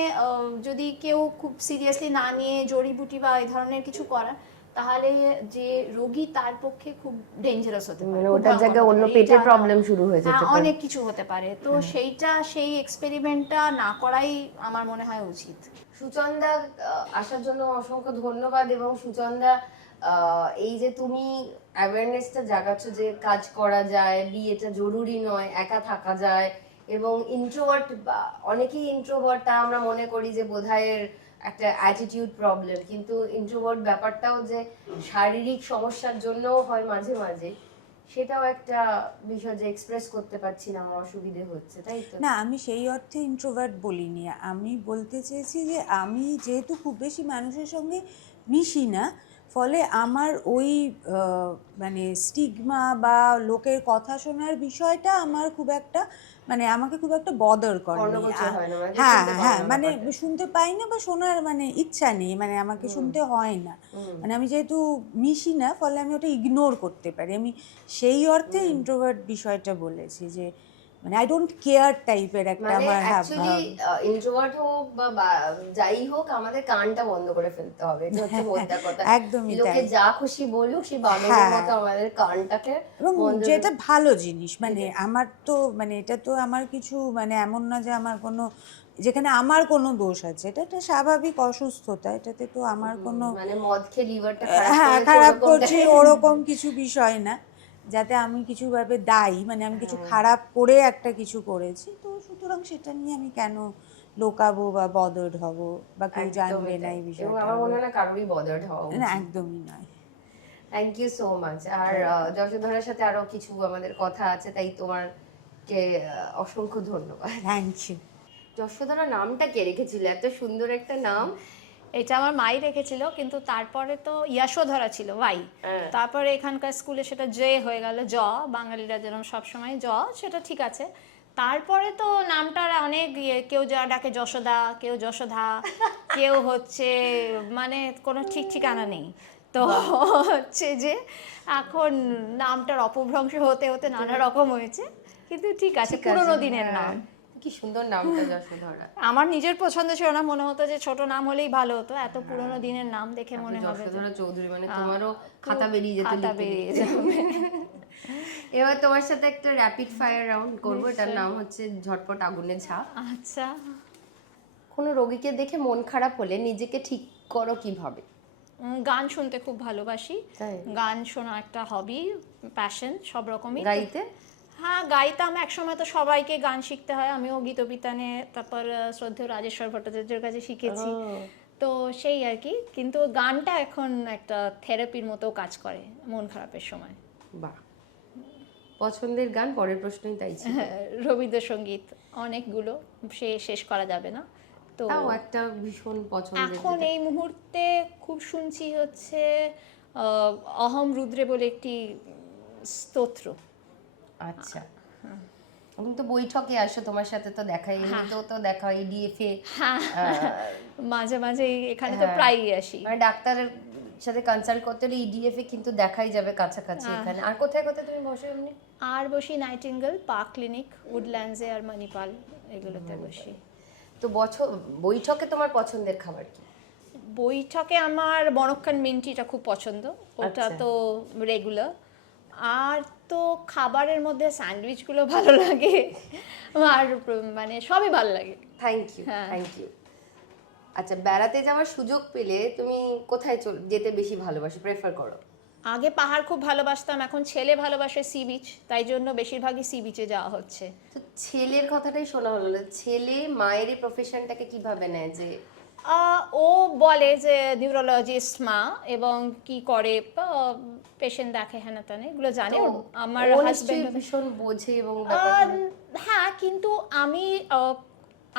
যদি কেউ খুব সিরিয়াসলি না নিয়ে জড়িবুটি বা এই ধরনের কিছু করা, তাহলে যে রোগী তার পক্ষে খুব ডেঞ্জারাস হতে পারে, মানে খুব ওটার জায়গায় ভয়ঙ্কর অন্য হতে পারে। পেটের এইটা প্রবলেম শুরু হয়ে যেতে হ্যাঁ, পারে। অনেক কিছু হতে পারে। তো সেই এক্সপেরিমেন্টটা না করাই আমার মনে হয় উচিত। সুচন্দা, আসার জন্য অসংখ্য ধন্যবাদ। এবং সুচন্দা, এই যে তুমি অ্যাওয়ারনেসটা জাগাচ্ছ যে কাজ করা যায়, বিয়েটা জরুরি নয়, একা থাকা যায়, এবং ইন্ট্রোভার্ট, অনেকেই ইন্ট্রোভার্ট, তা আমরা মনে করি যে বোধহয় একটা অ্যাটিটিউড প্রবলেম, কিন্তু ইন্ট্রোভার্ট ব্যাপারটাও যে শারীরিক সমস্যার জন্যও হয় মাঝে মাঝে, সেটাও একটা বিষয় যে এক্সপ্রেস করতে পারছি না, আমার অসুবিধে হচ্ছে, তাই তো? না, আমি সেই অর্থে ইন্ট্রোভার্ট বলিনি। আমি বলতে চেয়েছি যে আমি যেহেতু খুব বেশি মানুষের সঙ্গে মিশি না, ফলে আমার ওই মানে স্টিগমা বা লোকের কথা শোনার বিষয়টা আমার খুব একটা, মানে আমাকে খুব একটা বদার করেনি। কর্ণগোচর হয় না, মানে হ্যাঁ শুনতে পাও হ্যাঁ, না মানে ব্যাপারটা। শুনতে পাই না বা শোনার মানে ইচ্ছা নেই, মানে আমাকে শুনতে হয় না। মানে আমি যেহেতু মিশি না, ফলে আমি ওটা ইগনোর করতে পারি। আমি সেই অর্থে ইন্ট্রোভার্ট বিষয়টা বলেছি যে মানে আই ডোন্ট কেয়ার টাইপের একটা মানে আমার অ্যাকচুয়ালি ইন্ট্রোভার্ট হোক বা যাই হোক, আমাদের কানটা বন্ধ করে ফেলতে হবে, এটা হচ্ছে মোদ্দা কথা। একদমই লোকে তাই। যা খুশি বলুক, সেই বাদরের হ্যাঁ। মতো আমাদের কানটাকে এবং বন্ধ যেটা ভালো জিনিস, মানে আমার তো মানে এটা তো আমার কিছু মানে এমন না যে আমার কোনো, যেখানে আমার কোনো দোষ আছে, এটা একটা স্বাভাবিক অসুস্থতা, এটাতে তো আমার কোনো মানে মদ খেয়ে লিভারটা হ্যাঁ খারাপ করছি ওরকম কিছু বিষয় না, যাতে আমি কিছু ভাবে দায়ী, মানে আমি কিছু খারাপ করে একটা কিছু করেছি, তো সুতরাং সেটা নিয়ে আমি কেন লোকাবো বা বদর্ড হব বা কেউ জানবে না এই এবং বিষয়টা। আমার মনে হয় না কারোরই বদার্ড হওয়া না, উচিত। একদমই নয়। Thank you so much. আর যশোধরার সাথে আরো কিছু আমাদের কথা আছে, তাই তোমাকে অসংখ্য ধন্যবাদ। Thank you. যশোধরা নামটা কে রেখেছিল? এত সুন্দর একটা নাম। এটা আমার মাই রেখেছিল, কিন্তু তারপরে তো যশোধরা ছিল ওয়াই, তারপরে এখানকার স্কুলে সেটা জে হয়ে গেল, জ, বাঙালিরা যেরকম সবসময় জ, সেটা ঠিক আছে। তারপরে তো নামটার অনেক কেউ যা ডাকে যশোদা, কেউ যশোধা, কেউ হচ্ছে মানে কোনো ঠিক ঠিকানা নেই। তো হচ্ছে যে এখন নামটার অপভ্রংশ হতে হতে নানা রকম হয়েছে, কিন্তু ঠিক আছে, পুরোনো দিনের নাম। কি সুন্দর নামটা যশোধরা। আমার নিজের পছন্দ ছিল না, মনে হতো যে ছোট নাম হলেই ভালো হতো, এত পুরোনো দিনের নাম দেখে মনে হবে যে যশোধরা চৌধুরী, মানে তোমারও খাতা বেরিয়ে যেত, খাতা লিখে বেরিয়ে লিখে। যাবে। এবার তোমার সাথে একটা র্যাপিড ফায়ার রাউন্ড করবো, এটার নাম হচ্ছে ঝটপট আগুনে ঝাঁপ। আচ্ছা, কোনো রোগীকে দেখে মন খারাপ হলে নিজেকে ঠিক করো কিভাবে? গান শুনতে খুব ভালোবাসি। তাই? গান শোনা একটা হবি, প্যাশন সব রকমই। গাইতে? হ্যাঁ, গাইতাম একসময়, তো সবাইকে গান শিখতে হয়, আমিও গীতবিতানে তারপর শ্রদ্ধেয় রাজেশ্বর ভট্টাচার্যের কাছে শিখেছি। তো সেই আর কি, কিন্তু গানটা এখন একটা থেরাপির মতো কাজ করে মন খারাপের সময়। বাহ, পছন্দের গান পরের প্রশ্নই তাই ছিল। রবীন্দ্রসঙ্গীত অনেকগুলো, সে শেষ করা যাবে না। তো তাও একটা ভীষণ পছন্দের এখন এই মুহূর্তে খুব শুনছি হচ্ছে অহম রুদ্রে বলে একটি স্তোত্র। আচ্ছা, তুমি তো বৈঠকে আসো, তোমার সাথে তো দেখাই, এমনিতেও তো দেখা হয় EDF এ। মাঝে মাঝে এখানে তো প্রায়ই আসি। মানে ডাক্তারের সাথে কনসাল্ট করতে হলে EDF এ কিন্তু দেখাই যাবে কাছাকাছি এখানে। আর কোথায় কোথায় তুমি বসো এমনি? আর বসি নাইটিঙ্গেল, পার্ক ক্লিনিক, উডল্যান্ডসে আর মণিপাল, এগুলোতে বসি। তো বৈঠকে তোমার পছন্দের খাবার কি? বৈঠকে আমার মরক্কান মিন্টিটা খুব পছন্দ, ওটা তো রেগুলার। আর তো খাবারের মধ্যে স্যান্ডউইচগুলো ভালো লাগে, আর মানে সবই ভালো লাগে। Thank you. আচ্ছা, বেড়াতে যাওয়ার সুযোগ পেলে তুমি কোথায় যেতে বেশি ভালোবাসো, প্রেফার করো? আগে পাহাড় খুব ভালোবাসতাম, এখন ছেলে ভালোবাসে সি বিচ, তাই জন্য বেশিরভাগই সি বিচে যাওয়া হচ্ছে। তো ছেলের কথাটাই শোনা হলো না, ছেলে মায়ের এই প্রফেশনটাকে কিভাবে নেয়? যে ও বলে যে নিউরোলজিস্ট মা, এবং কি করে পেশেন্ট দেখে, হ্যাঁ তেন এগুলো জানে। আমার হাজবেন্ড ভীষণ বোঝে এবং হ্যাঁ, কিন্তু আমি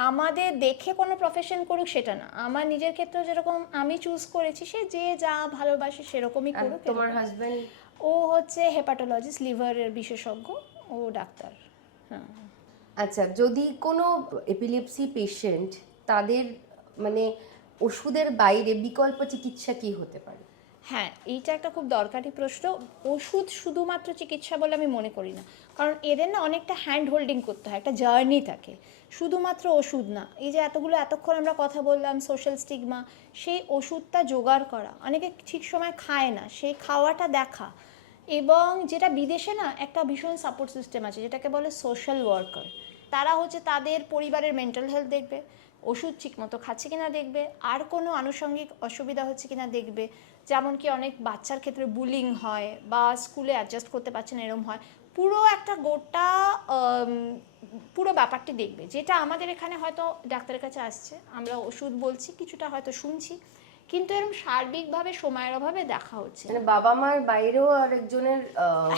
আমাদের দেখে কোনো প্রফেশন করুক সেটা না, আমার নিজের ক্ষেত্রে যেরকম আমি চুজ করেছি, সে যে যা ভালোবাসে সেরকমই করুক। তোমার হাজবেন্ড? ও হচ্ছে হেপাটোলজিস্ট, লিভারের বিশেষজ্ঞ, ও ডাক্তার। হ্যাঁ। আচ্ছা, যদি কোনো এপিলেপসি পেশেন্ট, তাদের মানে ওষুধের বাইরে বিকল্প চিকিৎসা কি হতে পারে? হ্যাঁ, এইটা একটা খুব দরকারি প্রশ্ন। ওষুধ শুধুমাত্র চিকিৎসা বলে আমি মনে করি না, কারণ এদের না অনেকটা হ্যান্ড হোল্ডিং করতে হয়, একটা জার্নি থাকে, শুধুমাত্র ওষুধ না। এই যে এতক্ষণ আমরা কথা বললাম সোশ্যাল স্টিগমা, সেই ওষুধটা জোগাড় করা, অনেকে ঠিক সময় খায় না, সেই খাওয়াটা দেখা, এবং যেটা বিদেশে না একটা ভীষণ সাপোর্ট সিস্টেম আছে যেটাকে বলে সোশ্যাল ওয়ার্কার। তারা হচ্ছে তাদের পরিবারের মেন্টাল হেলথ দেখবে, ওষুধ ঠিকমতো খাচ্ছে কিনা দেখবে, আর কোনো আনুষঙ্গিক অসুবিধা হচ্ছে কিনা দেখবে, যেমন কি অনেক বাচ্চার ক্ষেত্রে বুলিং হয় বা স্কুলে অ্যাডজাস্ট করতে পারছে না এরকম হয়, পুরো একটা গোটা পুরো ব্যাপারটি দেখবে। যেটা আমাদের এখানে হয়তো ডাক্তারের কাছে আসছে, আমরা ওষুধ বলছি, কিছুটা হয়তো শুনছি, কিন্তু এরকম সার্বিকভাবে সময়ের অভাবে দেখা হচ্ছে। মানে বাবা মার বাইরেও আরেকজনের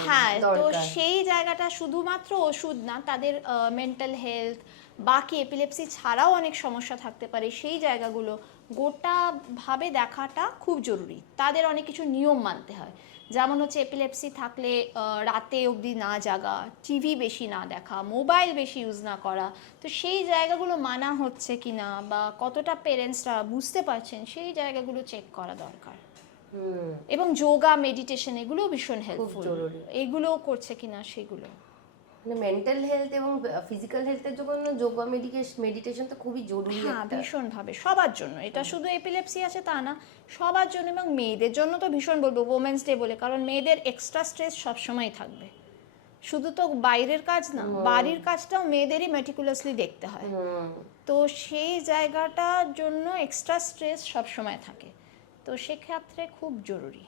হ্যাঁ, তো দরকার। সেই জায়গাটা শুধুমাত্র ওষুধ না, তাদের মেন্টাল হেলথ, বাকি এপিলেপসি ছাড়াও অনেক সমস্যা থাকতে পারে, সেই জায়গাগুলো গোটাভাবে দেখাটা খুব জরুরি। তাদের অনেক কিছু নিয়ম মানতে হয়, যেমন হচ্ছে এপিলেপসি থাকলে রাতে অবধি না জাগা, টিভি বেশি না দেখা, মোবাইল বেশি ইউজ না করা। তো সেই জায়গাগুলো মানা হচ্ছে কিনা বা কতটা পেরেন্টসরা বুঝতে পারছেন, সেই জায়গাগুলো চেক করা দরকার। এবং যোগা, মেডিটেশন এগুলো ভীষণ হেল্পফুল, এগুলোও করছে কিনা সেগুলো। মানে মেন্টাল হেলথ এবং ফিজিক্যাল হেলথের জন্য যোগা, মেডিটেশন তো খুবই জরুরি। হ্যাঁ, ভীষণভাবে সবার জন্য, এটা শুধু এপিলেপসি আছে তা না, সবার জন্য। এবং মেয়েদের জন্য তো ভীষণ বলবো, ওমেন্স ডে বলে, কারণ মেয়েদের এক্সট্রা স্ট্রেস সবসময় থাকবে, শুধু তো বাইরের কাজ না, বাড়ির কাজটাও মেয়েদেরই মেটিকুলাসলি দেখতে হয়। তো সেই জায়গাটার জন্য এক্সট্রা স্ট্রেস সবসময় থাকে, তো সেক্ষেত্রে খুব জরুরি।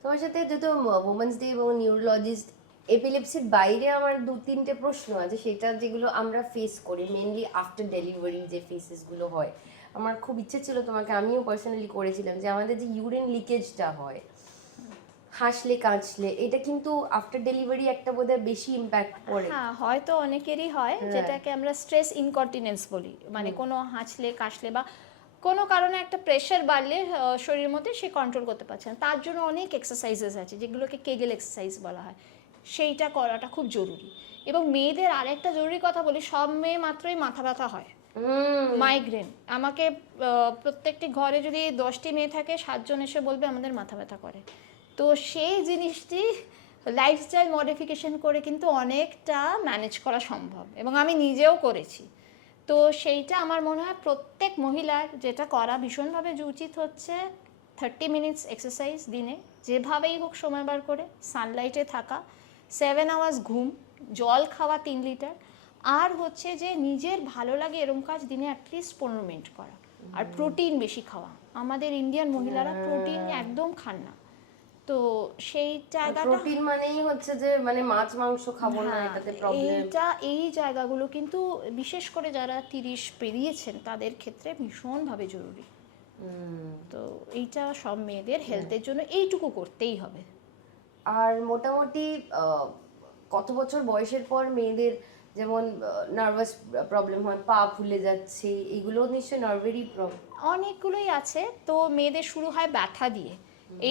তোমার সাথে যেহেতু ওমেন্স ডে এবং নিউরোলজিস্ট, এপিলেপসির বাইরে আমার 2-3টে প্রশ্ন আছে, সেটা যেগুলো আমরা ফেস করি মেনলি আফটার ডেলিভারি, যে ফেসেসগুলো হয়। আমার খুব ইচ্ছে ছিল তোমাকে, আমিও পার্সোনালি করেছিলাম, যে আমাদের যে ইউরিন লিকেজটা হয় হাসলে কাঁচলে, এটা কিন্তু আফটার ডেলিভারি একটা বোধহয় বেশি ইম্প্যাক্ট পড়ে। হ্যাঁ, হয়তো অনেকেরই হয়, যেটাকে আমরা স্ট্রেস ইনকন্টিনেন্স বলি, মানে কোনো হাঁচলে কাশলে বা কোনো কারণে একটা প্রেশার বাড়লে শরীরের মধ্যে সে কন্ট্রোল করতে পারছে না, তার জন্য অনেক এক্সারসাইজেস আছে যেগুলোকে কেগেল এক্সারসাইজ বলা হয়, সেইটা করাটা খুব জরুরি। এবং মেয়েদের আরেকটা জরুরি কথা বলি, সব মেয়ে মাত্রই মাথা ব্যথা হয়, মাইগ্রেন। আমাকে প্রত্যেকটি ঘরে যদি 10টি মেয়ে থাকে, 7 জন এসে বলবে আমাদের মাথা ব্যথা করে। তো সেই জিনিসটি লাইফস্টাইল মডিফিকেশন করে কিন্তু অনেকটা ম্যানেজ করা সম্ভব, এবং আমি নিজেও করেছি। তো সেইটা আমার মনে হয় প্রত্যেক মহিলার যেটা করা ভীষণভাবে উচিত হচ্ছে 30 মিনিটস এক্সারসাইজ দিনে, যেভাবেই হোক সময় বার করে, সানলাইটে থাকা, 7 আওয়ার্স ঘুম, জল খাওয়া 3 লিটার, আর হচ্ছে যে নিজের ভালো লাগে এরকম কাজ দিনে অ্যাটলিস্ট 15 মিনিট করা, আর প্রোটিন বেশি খাওয়া। আমাদের ইন্ডিয়ান মহিলারা প্রোটিন একদম খান না, তো সেই জায়গাটা, প্রোটিন মানেই হচ্ছে যে মানে মাছ মাংস খাবো না, এটাতে প্রবলেম। এই জায়গাগুলো কিন্তু বিশেষ করে যারা 30 পেরিয়েছেন তাদের ক্ষেত্রে ভীষণভাবে জরুরি। তো এইটা সব মেয়েদের হেলথের জন্য এইটুকু করতেই হবে। আর মোটামুটি কত বছর বয়সের পর মেয়েদের যেমন নার্ভাস প্রবলেম হয়, পা ফুলে যাচ্ছে, এগুলো নিশ্চয়ই নার্ভেরই প্রবলেম? অনেকগুলোই আছে। তো মেয়েদের শুরু হয় ব্যথা দিয়ে,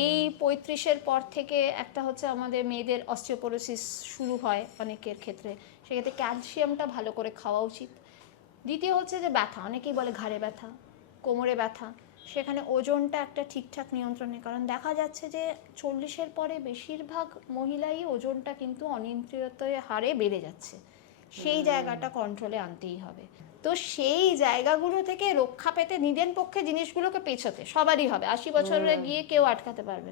এই 35-এর পর থেকে একটা হচ্ছে আমাদের মেয়েদের অস্টিওপোরোসিস শুরু হয় অনেকের ক্ষেত্রে, সেক্ষেত্রে ক্যালসিয়ামটা ভালো করে খাওয়া উচিত। দ্বিতীয় হচ্ছে যে ব্যথা, অনেকেই বলে ঘাড়ে ব্যথা, কোমরে ব্যথা, সেখানে ওজনটা একটা ঠিকঠাক নিয়ন্ত্রণে, কারণ দেখা যাচ্ছে যে 40-এর পরে বেশিরভাগ মহিলাই ওজনটা কিন্তু অনিয়ন্ত্রিত হারে বেড়ে যাচ্ছে, সেই জায়গাটা কন্ট্রোলে আনতেই হবে। তো সেই জায়গাগুলো থেকে রক্ষা পেতে নিজের পক্ষে জিনিসগুলোকে পেছোতে সবারই হবে, 80 বছরে গিয়ে কেউ আটকাতে পারবে।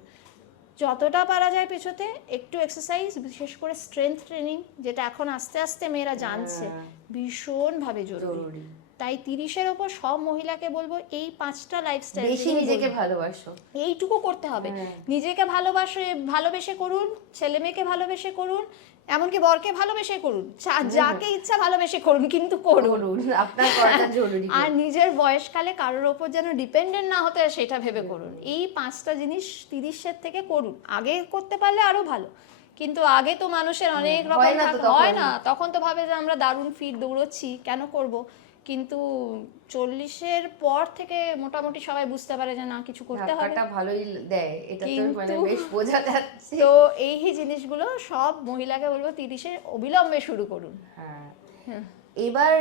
যতটা পারা যায় পেছোতে, একটু এক্সারসাইজ, বিশেষ করে স্ট্রেংথ ট্রেনিং, যেটা এখন আস্তে আস্তে মেয়েরা জানছে, ভীষণভাবে জরুরি। তাই 30-এর ওপর সব মহিলাকে বলবো এই 5টা লাইফস্টাইল, বেশি নিজেকে ভালোবাসো, এইটুকু করতে হবে। নিজেকে ভালোবেসে করুন, ছেলে মেয়েকে ভালোবেসে করুন, এমনকি বরকে ভালোবেসে করুন, যাকে ইচ্ছা ভালোবেসে করুন, কিন্তু করুন, আপনার করাটা জরুরি। আর নিজের বয়সকালে কারোর ওপর যেন ডিপেন্ডেন্ট না হতে হয় সেটা ভেবে করুন। এই 5টা জিনিস 30-এর থেকে করুন। আগে করতে পারলে আরো ভালো, কিন্তু আগে তো মানুষের অনেক রকম হয় না, তখন তো ভাবে যে আমরা দারুণ ফিট দৌড়চ্ছি, কেন করব। কিন্তু 40-এর পর থেকে মোটামুটি সবাই বুঝতে পারে যে না, কিছু করতে হবে, ভালোই দেয়, এটা তো মানে বেশ বোঝা যাচ্ছে। তো এই জিনিসগুলো সব মহিলাকে বলবো 30-এ অবিলম্বে শুরু করুন। হ্যাঁ, এবার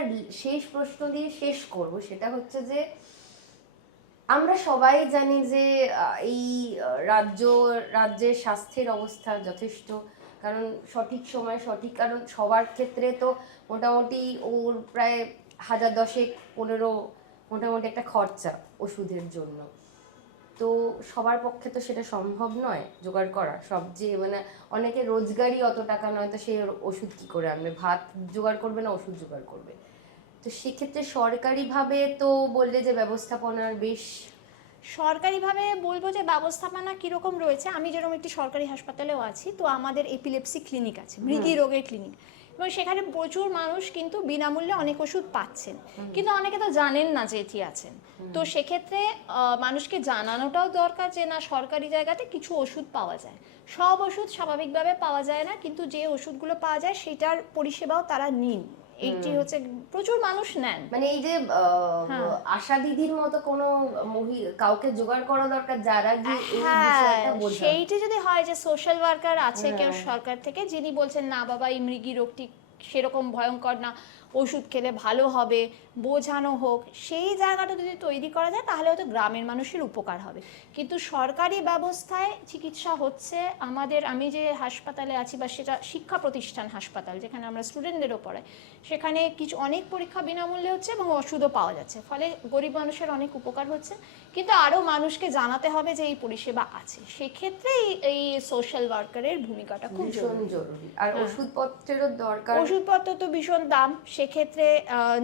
শেষ প্রশ্ন দিয়ে শেষ করব, সেটা হচ্ছে যে আমরা সবাই জানি যে এই রাজ্যের স্বাস্থ্যের অবস্থা যথেষ্ট, কারণ সঠিক সময় সঠিক, কারণ সবার ক্ষেত্রে তো মোটামুটি ওর প্রায় 1000-15 মোটামুটি একটা খরচা ওষুধের জন্য। তো সবার পক্ষে তো সেটা সম্ভব নয় জোগাড় করা, সব যে মানে অনেকে রোজগারই অত টাকা নয়, তো সে ওষুধ কি করে আনবে, ভাত জোগাড় করবে না ওষুধ জোগাড় করবে। তো সেক্ষেত্রে সরকারিভাবে তো বললে যে ব্যবস্থাপনার বেশ, সরকারিভাবে বলবো যে ব্যবস্থাপনা কীরকম রয়েছে, আমি যেরকম একটি সরকারি হাসপাতালেও আছি, তো আমাদের এপিলেপসি ক্লিনিক আছে, মৃগী রোগের ক্লিনিক, এবং সেখানে প্রচুর মানুষ কিন্তু বিনামূল্যে অনেক ওষুধ পাচ্ছেন, কিন্তু অনেকে তো জানেন না যে এটি আছেন। তো সেক্ষেত্রে মানুষকে জানানোটাও দরকার যে না, সরকারি জায়গাতে কিছু ওষুধ পাওয়া যায়, সব ওষুধ স্বাভাবিকভাবে পাওয়া যায় না, কিন্তু যে ওষুধগুলো পাওয়া যায় সেটার পরিষেবাও তারা নিন, এইটি হচ্ছে প্রচুর মানুষ নেন। মানে এই যে আশা দিদির মতো কোনো কাউকে জোগাড় করা দরকার, যারা গিয়ে এই বিষয়টা বোঝায়। সেইটি যদি হয় যে সোশ্যাল ওয়ার্কার আছে কেউ সরকার থেকে, যিনি বলছেন না বাবা এই মৃগী রোগটি সেরকম ভয়ঙ্কর না, ওষুধ খেলে ভালো হবে, বোঝানো হোক, সেই জায়গাটা যদি তৈরি করা যায় তাহলে হয়তো গ্রামের মানুষের উপকার হবে। কিন্তু সরকারি ব্যবস্থায় চিকিৎসা হচ্ছে আমাদের, আমি যে হাসপাতালে আছি বা সেটা শিক্ষা প্রতিষ্ঠান হাসপাতাল, যেখানে আমরা স্টুডেন্টদেরও পড়াই, সেখানে অনেক পরীক্ষা বিনামূল্যে হচ্ছে এবং ওষুধও পাওয়া যাচ্ছে, ফলে গরিব মানুষের অনেক উপকার হচ্ছে। কিন্তু আরও মানুষকে জানাতে হবে যে এই পরিষেবা আছে, সেক্ষেত্রে এই সোশ্যাল ওয়ার্কারের ভূমিকাটা খুব জরুরি। আর ওষুধপত্রেরও দরকার, ওষুধপত্র তো ভীষণ দাম, সেক্ষেত্রে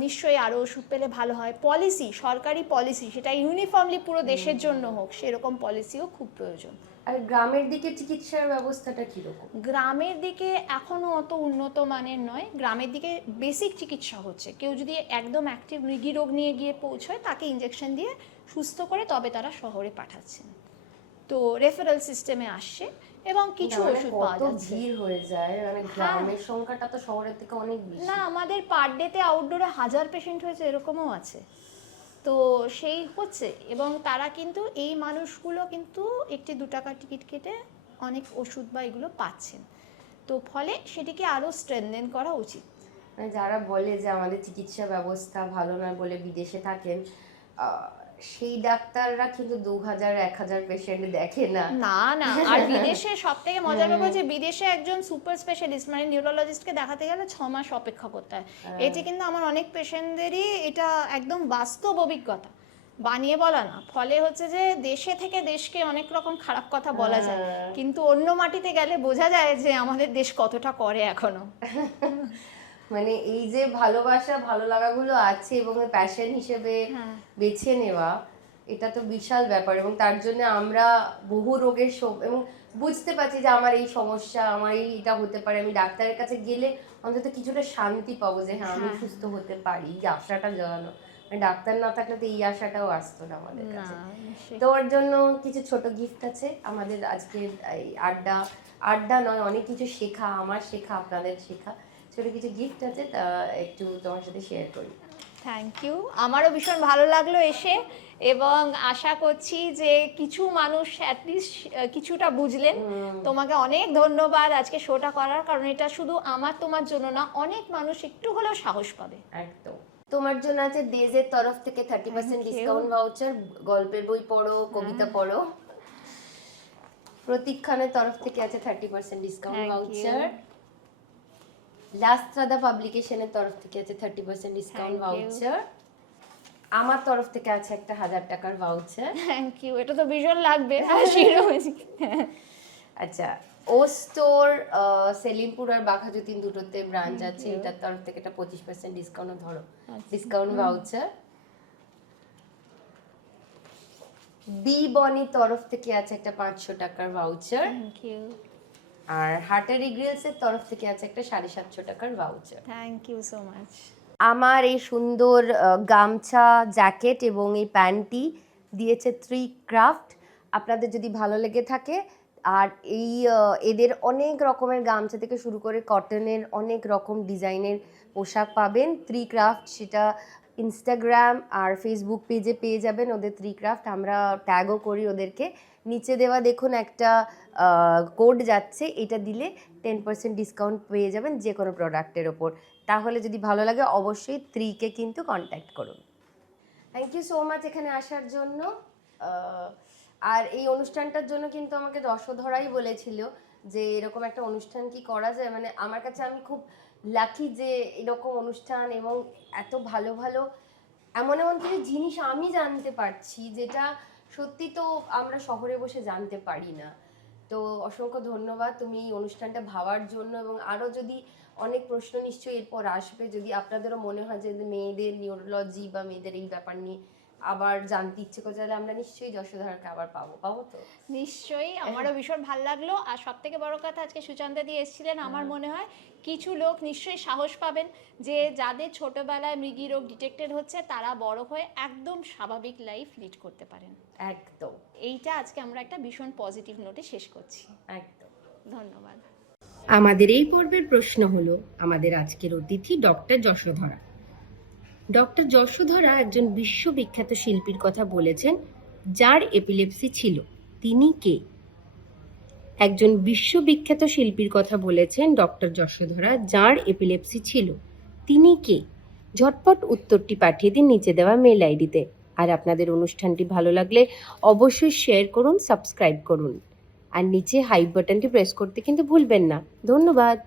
নিশ্চয়ই আরও ওষুধ পেলে ভালো হয়। পলিসি, সরকারি পলিসি, সেটা ইউনিফর্মলি পুরো দেশের জন্য হোক, সেরকম পলিসিও খুব প্রয়োজন। আর গ্রামের দিকে চিকিৎসার ব্যবস্থাটা কিরকম? গ্রামের দিকে এখনো অত উন্নত মানের নয়, গ্রামের দিকে বেসিক চিকিৎসা হচ্ছে, কেউ যদি একদম অ্যাক্টিভ মৃগী রোগ নিয়ে গিয়ে পৌঁছয় তাকে ইঞ্জেকশন দিয়ে সুস্থ করে তবে তারা শহরে পাঠাচ্ছেন, তো রেফারেল সিস্টেমে আসছে এবং কিছু ওষুধ পাওয়া যাচ্ছে। ভিড় হয়ে যায়, মানে গ্রামের সংখ্যাটা তো শহরের থেকে অনেক বেশি। না, আমাদের পার ডেতে আউটডোরে 1000 পেশেন্ট হয়েছে, এরকমও আছে, তো সেই হচ্ছে। এবং তারা কিন্তু এই মানুষগুলো কিন্তু 1-2 টাকার টিকিট কেটে অনেক ওষুধ বা এগুলো পাচ্ছেন, তো ফলে সেটিকে আরও স্ট্রেনথেন করা উচিত। মানে যারা বলে যে আমাদের চিকিৎসা ব্যবস্থা ভালো নয় বলে বিদেশে থাকেন, সেই ডাক্তাররা কিন্তু 2000-1000 পেশেন্ট দেখে না। না না, আর বিদেশে সব থেকে মজার ব্যাপার যে বিদেশে একজন সুপার স্পেশালিস্ট মানে নিউরোলজিস্টকে দেখাতে গেলে 6 মাস অপেক্ষা করতে হয়। এতে কিন্তু আমার অনেক পেশেন্টদেরই এটা একদম বাস্তব অভিজ্ঞতা, বানিয়ে বলা না। ফলে হচ্ছে যে দেশে থেকে দেশকে অনেক রকম খারাপ কথা বলা যায়, কিন্তু অন্য মাটিতে গেলে বোঝা যায় যে আমাদের দেশ কতটা করে এখনো। মানে এই যে ভালোবাসা ভালো লাগাগুলো আছে এবং প্যাশন হিসেবে বেছে নেওয়া, এটা তো বিশাল ব্যাপার। এবং তার জন্য আমরা বহু রোগের এবং বুঝতে পারছি যে আমার এই সমস্যা, আমার এইটা হতে পারে, আমি ডাক্তারের কাছে গেলে অন্তত কিছুটা শান্তি পাবো যে হ্যাঁ আমি সুস্থ হতে পারি, এই আশাটা জাগানো। ডাক্তার না থাকলে তো এই আশাটাও আসতো না আমাদের কাছে। তো ওর জন্য কিছু ছোট গিফট আছে আমাদের আজকের এই আড্ডা নয়, অনেক কিছু শেখা, আমার শেখা, আপনাদের শেখা, ছোট কিছু গিফট আছে, তা একটু তোমার সাথে শেয়ার করি। থ্যাংক ইউ, আমারও ভীষণ ভালো লাগলো এসে, এবং আশা করছি যে কিছু মানুষ অ্যাটলিস্ট কিছুটা বুঝলেন। তোমাকে অনেক ধন্যবাদ আজকে শোটা করার, কারণ এটা শুধু আমার তোমার জন্য না, অনেক মানুষ একটু হলেও সাহস পাবে। একদম। তোমার জন্য আছে ডেজের তরফ থেকে 30% ডিসকাউন্ট ভাউচার, গল্পের বই পড়ো, কবিতা পড়ো। প্রতীক্ষণের তরফ থেকে আছে 30% ডিসকাউন্ট ভাউচার। লাস্ট্রাদা পাবলিকেশনের তরফ থেকে আছে 30% ডিসকাউন্ট ভাউচার। আমার তরফ থেকে আছে একটা 1000 টাকার ভাউচার। থ্যাংক ইউ, এটা তো ভীষণ লাগবে। আচ্ছা, ও স্টোর সেলিমপুর আর বাঘাযতীন দুটোতে ব্রাঞ্চ আছে, এটার তরফ থেকে একটা 25% ডিসকাউন্ট ধরো ডিসকাউন্ট ভাউচার। বি বনি তরফ থেকে আছে একটা 500 টাকার ভাউচার। Thank you. আর হার্টারি গ্রিলস এর তরফ থেকে আছে একটা 750 টাকার ভাউচার। Thank you so much. আমার এই সুন্দর গামছা, জ্যাকেট এবং এই প্যান্টটি দিয়েছে 3 ক্রাফট। আপনাদের যদি ভালো লেগে থাকে, আর এই এদের অনেক রকমের গামছা থেকে শুরু করে কটনের অনেক রকম ডিজাইনের পোশাক পাবেন। 3 ক্রাফট, সেটা ইনস্টাগ্রাম আর ফেসবুক পেজে পেয়ে যাবেন ওদের 3 ক্রাফট। আমরা ট্যাগও করি ওদেরকে। নিচে দেওয়া দেখুন একটা কোড যাচ্ছে, এটা দিলে 10% ডিসকাউন্ট পেয়ে যাবেন যে কোনো প্রোডাক্টের ওপর। তাহলে যদি ভালো লাগে অবশ্যই 3কে কিন্তু কন্ট্যাক্ট করুন। থ্যাংক ইউ সো মাচ এখানে আসার জন্য। আর এই অনুষ্ঠানটার জন্য কিন্তু আমাকে যশোধরাই বলেছিল যে এরকম একটা অনুষ্ঠান কি করা যায়। মানে আমার কাছে, আমি খুব লাকি যে এরকম অনুষ্ঠান এবং এত ভালো ভালো এমন এমন কিছু জিনিস আমি জানতে পারছি যেটা সত্যি তো আমরা শহরে বসে জানতে পারি না। তো অসংখ্য ধন্যবাদ তুমি এই অনুষ্ঠানটা ভাবার জন্য। এবং আরও যদি অনেক প্রশ্ন নিশ্চয়ই এরপর আসবে, যদি আপনাদেরও মনে হয় যে মেয়েদের নিউরোলজি বা মেয়েদের এই ব্যাপার নিয়ে আবার জানতে ইচ্ছে করে, তাহলে আমরা নিশ্চয়ই যশোধরাকে আবার পাবো তো। নিশ্চয়ই, আমারও ভীষণ ভালো লাগলো। আর সব থেকে বড় কথা, আজকে সুচন্দ্রা দিয়ে এসেছিলেন, আমার মনে হয় কিছু লোক নিশ্চয়ই সাহস পাবেন যে যাদের ছোটবেলায় মৃগী রোগ ডিটেক্টেড হচ্ছে, তারা বড় হয়ে একদম স্বাভাবিক লাইফ লিড করতে পারেন। একদম, এইটা আজকে আমরা একটা ভীষণ পজিটিভ নোটে শেষ করছি। একদম ধন্যবাদ। আমাদের এই পর্বের প্রশ্ন হলো, আমাদের আজকের অতিথি ডক্টর যশোধরা। ডক্টর যশোধরা একজন বিশ্ববিখ্যাত শিল্পীর কথা বলেছেন যার এপিলেপসি ছিল। তিনি কে? একজন বিশ্ববিখ্যাত শিল্পীর কথা বলেছেন ডক্টর যশোধরা, যার এপিলেপসি ছিল। তিনি কে? ঝটপট উত্তরটি পাঠিয়ে দিন নিচে দেওয়া মেল আইডিতে। আর আপনাদের অনুষ্ঠানটি ভালো লাগলে অবশ্যই শেয়ার করুন, সাবস্ক্রাইব করুন, আর নিচে হাইপ বাটনটি প্রেস করতে কিন্তু ভুলবেন না। ধন্যবাদ।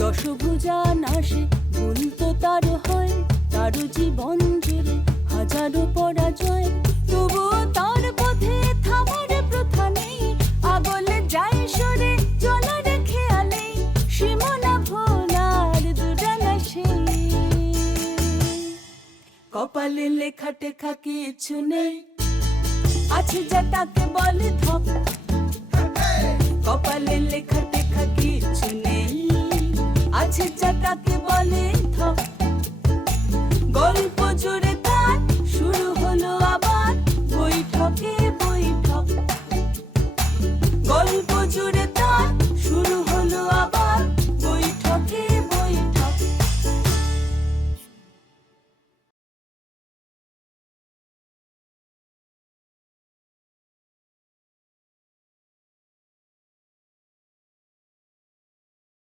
দশভুজা নাশে ভুল তো তার হয়, তার জীবন জুড়ে হাজারো পরাজয়, তবুও তার পথে থামার প্রথা নেই। আগলে যায় সরে চলার খেয়ালে, সীমানা ভোলার দুরানা সেই। কপালে লেখা টেখা কিছু নেই, আছে যা তাকে বলে ধপ। কপালে লেখা টেখা কিছু নেই, আছে যা তাকে বলে